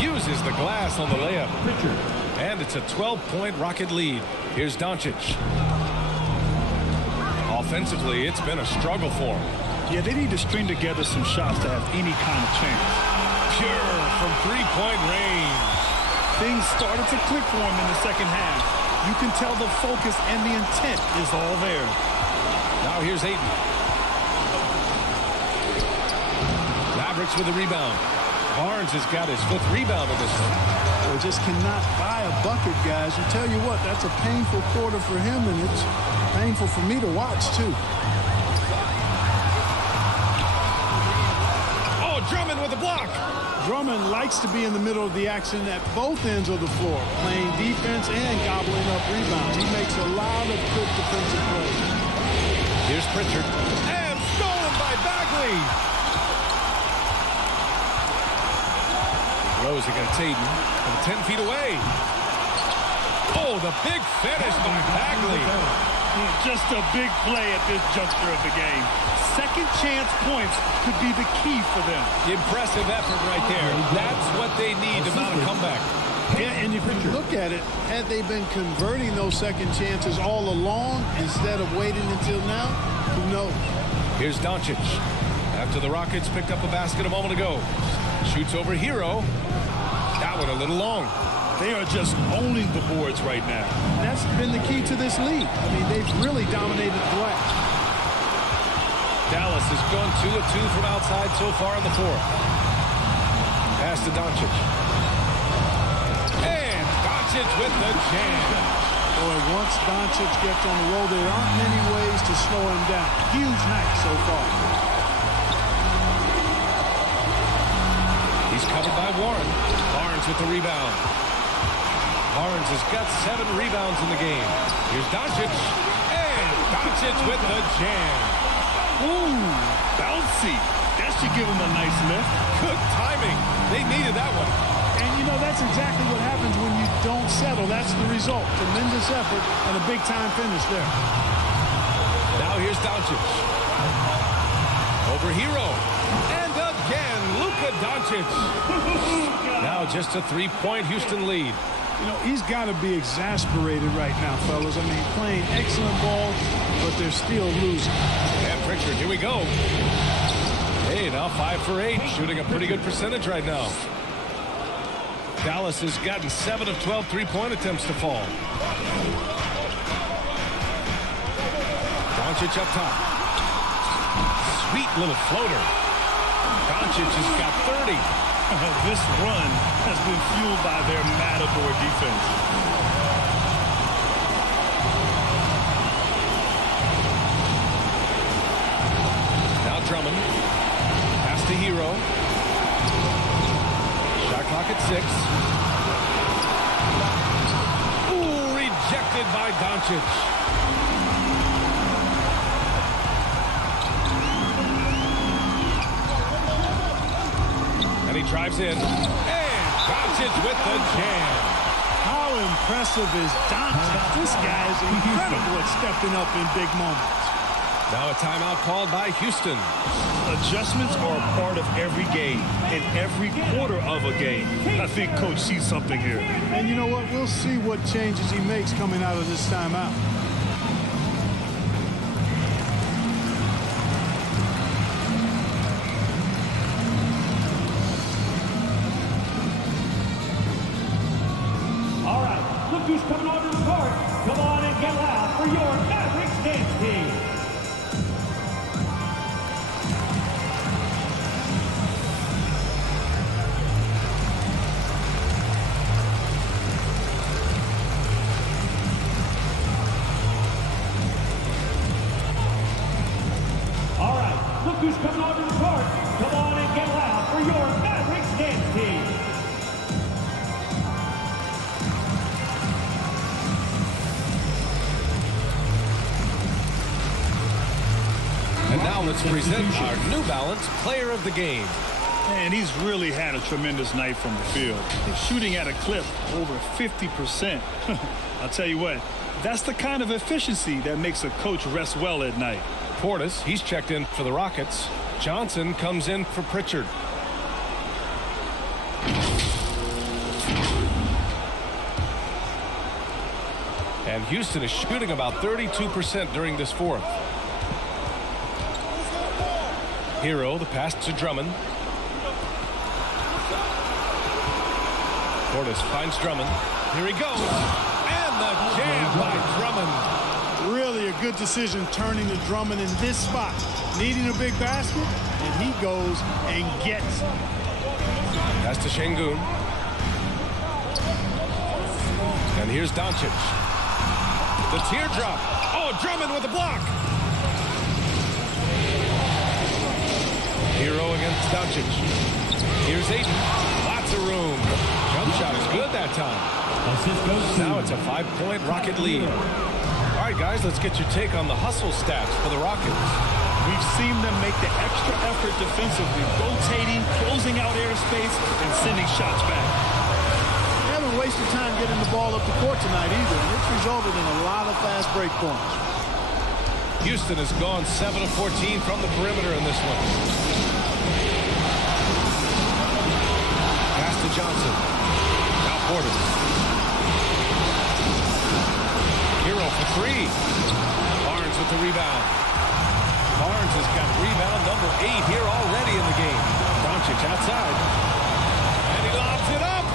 Uses the glass on the layup. And it's a 12-point Rocket lead. Here's Doncic. Offensively, it's been a struggle for him. Yeah, they need to string together some shots to have any kind of chance. Pure from three-point range. Things started to click for him in the second half. You can tell the focus and the intent is all there. Now here's Ayton. Mavericks with the rebound. Barnes has got his 5th rebound in this one. Well, just cannot buy a bucket, guys. I tell you what, that's a painful quarter for him, and it's painful for me to watch, too. Oh, Drummond with the block. Drummond likes to be in the middle of the action at both ends of the floor, playing defense and gobbling up rebounds. He makes a lot of good defensive plays. Here's Pritchard. And stolen by Bagley. Rose against Ayton from 10 feet away. Oh, the big finish by Bagley. Just a big play at this juncture of the game. Second chance points could be the key for them. Impressive effort right there. That's what they need to mount a comeback. Yeah, and if you look at it, had they been converting those second chances all along instead of waiting until now, who knows? Here's Doncic. After the Rockets picked up a basket a moment ago. Shoots over Hero. That one a little long. They are just owning the boards right now. That's been the key to this league. I mean, they've really dominated the glass. Dallas has gone 2 of 2 from outside so far in the 4th. Pass to Doncic. And Doncic with the jam. Boy, once Doncic gets on the roll, there aren't many ways to slow him down. Huge night so far. He's covered by Warren. Barnes with the rebound. Barnes has got 7 rebounds in the game. Here's Doncic. And Doncic with the jam. Ooh, bouncy. That should give him a nice lift. Good timing. They needed that one. And, you know, that's exactly what happens when you don't settle. That's the result. Tremendous effort and a big-time finish there. Now here's Doncic. Over Hero. And again, Luka Doncic. Now just a 3-point Houston lead. You know, he's got to be exasperated right now, fellas. I mean, playing excellent ball, but they're still losing. And Pritchard, here we go. Hey, now 5 for 8, shooting a pretty good percentage right now. Dallas has gotten 7 of 12 3-point attempts to fall. Doncic up top. Sweet little floater. Doncic has got 30. This run has been fueled by their Matador defense. Now Drummond. Pass to Hero. Shot clock at 6. Ooh, rejected by Doncic. And he drives in. And Doncic with the jam. How impressive is Doncic? This guy is incredible at stepping up in big moments. Now a timeout called by Houston. Adjustments are a part of every game, in every quarter of a game. I think Coach sees something here. And you know what? We'll see what changes he makes coming out of this timeout. All right, look who's coming onto the court. Come on and get loud for your Mavericks dance team. All right, look who's coming onto the court. Come on and get loud for your Mavericks dance team. let's present our New Balance Player of the Game. And he's really had a tremendous night from the field. He's shooting at a clip over 50%. I'll tell you what, that's the kind of efficiency that makes a coach rest well at night. Portis, he's checked in for the Rockets. Johnson comes in for Pritchard. And Houston is shooting about 32% during this fourth. Hero, the pass to Drummond. Portis finds Drummond. Here he goes. And the jam by Drummond. Really a good decision turning to Drummond in this spot. Needing a big basket, and he goes and gets it. Pass to Şengün. And here's Doncic. The teardrop. Oh, Drummond with a block. Hero against Doncic. Here's Ayton. Lots of room. Jump shot is good that time. Now it's a 5-point Rocket lead. All right, guys, let's get your take on the hustle stats for the Rockets. We've seen them make the extra effort defensively, rotating, closing out airspace, and sending shots back. They haven't wasted time getting the ball up the court tonight either, and it's resulted in a lot of fast break points. Houston has gone 7 of 14 from the perimeter in this one. Pass to Johnson. Now Portis. Hero for three. Barnes with the rebound. Barnes has got rebound number 8 here already in the game. Doncic outside. And he lobs it up.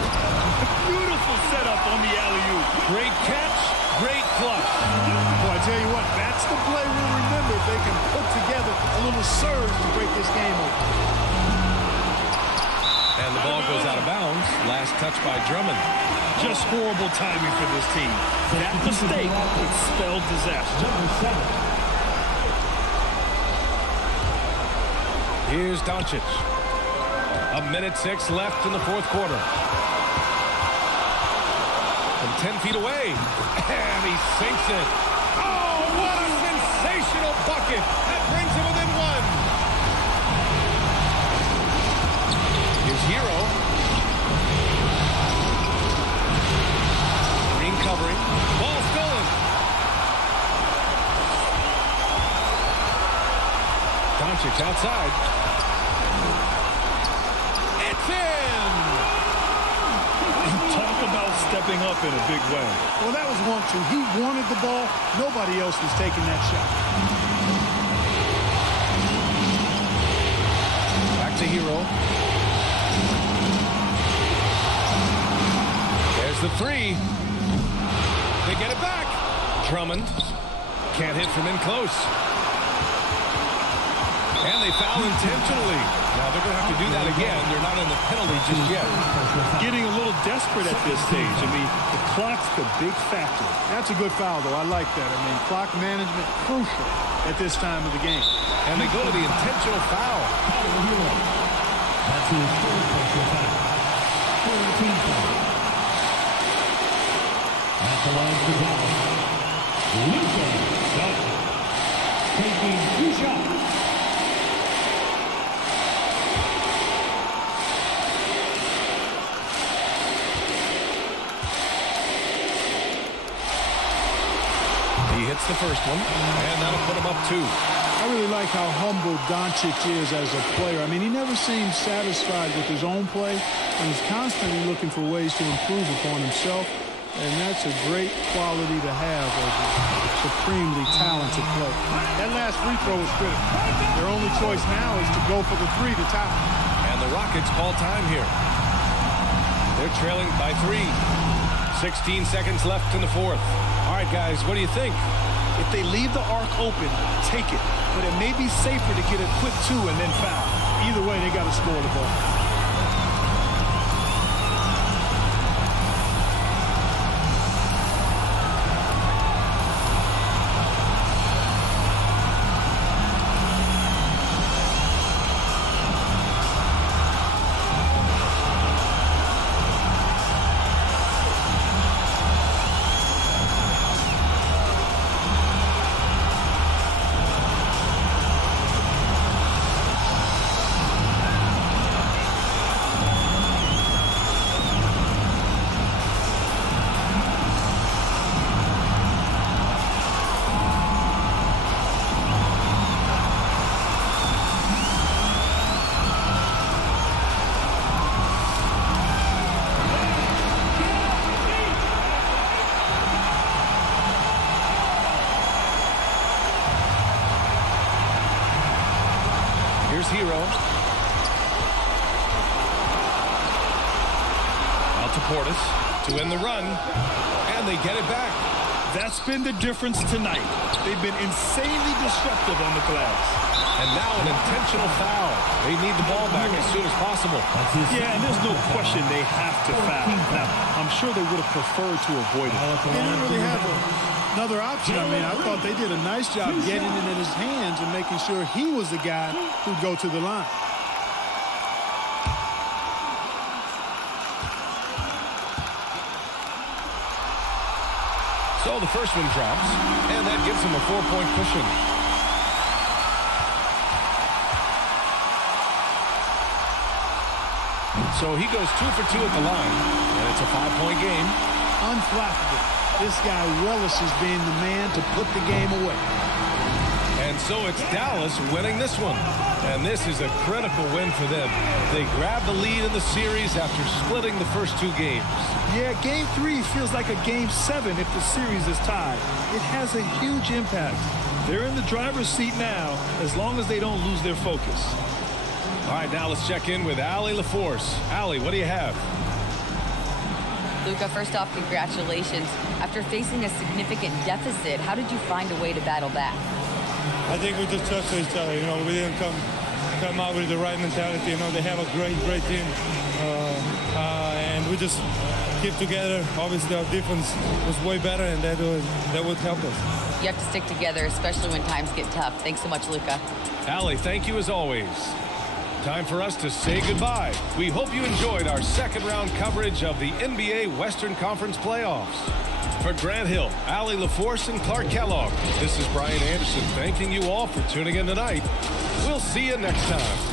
Beautiful setup on the alley-oop. Great catch, great flush. Well, I tell you what, that's the play we'll remember if they can put together a little surge to break this game open. And the ball goes out of bounds. Last touch by Drummond. Just horrible timing for this team. That mistake would spell disaster. Here's Doncic. 1:06 left in the fourth quarter. From 10 feet away. And he sinks it. Oh, what a sensational bucket. That brings him within one. Here's Hero. Green covering. Ball stolen. Doncic outside. It's in! Talk about stepping up in a big way. Well, that was 1-2. He wanted the ball. Nobody else was taking that shot. Back to Hero. There's the three. They get it back. Drummond can't hit from in close. And they foul intentionally. Now they're going to have to do that again. They're not in the penalty just yet. Getting a little desperate at this stage. I mean, the clock's the big factor. That's a good foul, though. I like that. I mean, clock management crucial at this time of the game. And they go to the intentional foul. That's his third personal foul. 14 foul. At the line for Dallas, Luka Doncic taking 2 shots. He hits the first one, and that'll put him up 2. I really like how humble Doncic is as a player. I mean, he never seems satisfied with his own play, and he's constantly looking for ways to improve upon himself, and that's a great quality to have as a supremely talented player. That last free throw was critical. Their only choice now is to go for the 3 to tie. And the Rockets call time here. They're trailing by 3. 16 seconds left in the fourth. All right, guys, what do you think? If they leave the arc open, take it. But it may be safer to get a quick 2 and then foul. Either way, they got to score the ball. Here's Hero. Out to Portis to end the run, and they get it back. That's been the difference tonight. They've been insanely disruptive on the glass. And now an intentional foul. They need the ball back as soon as possible. Yeah, and there's no question they have to foul. Now, I'm sure they would have preferred to avoid it. They didn't really have another option. I mean, I thought they did a nice job getting it in his hands and making sure he was the guy who'd go to the line. So the first one drops, and that gives him a 4-point cushion. So he goes 2 for 2 at the line, and it's a 5-point game. Unflappable. This guy relishes being the man to put the game away. And so it's Dallas winning this one. And this is a critical win for them. They grab the lead in the series after splitting the first 2 games. Yeah, Game 3 feels like a Game 7 if the series is tied. It has a huge impact. They're in the driver's seat now, as long as they don't lose their focus. All right, now let's check in with Allie LaForce. Allie, what do you have? Luka, first off, congratulations. After facing a significant deficit, how did you find a way to battle back? I think we just trusted each other. You know, we didn't come out with the right mentality. You know, they have a great team, and we just keep together. Obviously, our defense was way better, and that would help us. You have to stick together, especially when times get tough. Thanks so much, Luka. Allie, thank you as always. Time for us to say goodbye. We hope you enjoyed our second-round coverage of the NBA Western Conference Playoffs. For Grant Hill, Allie LaForce, and Clark Kellogg, this is Brian Anderson thanking you all for tuning in tonight. We'll see you next time.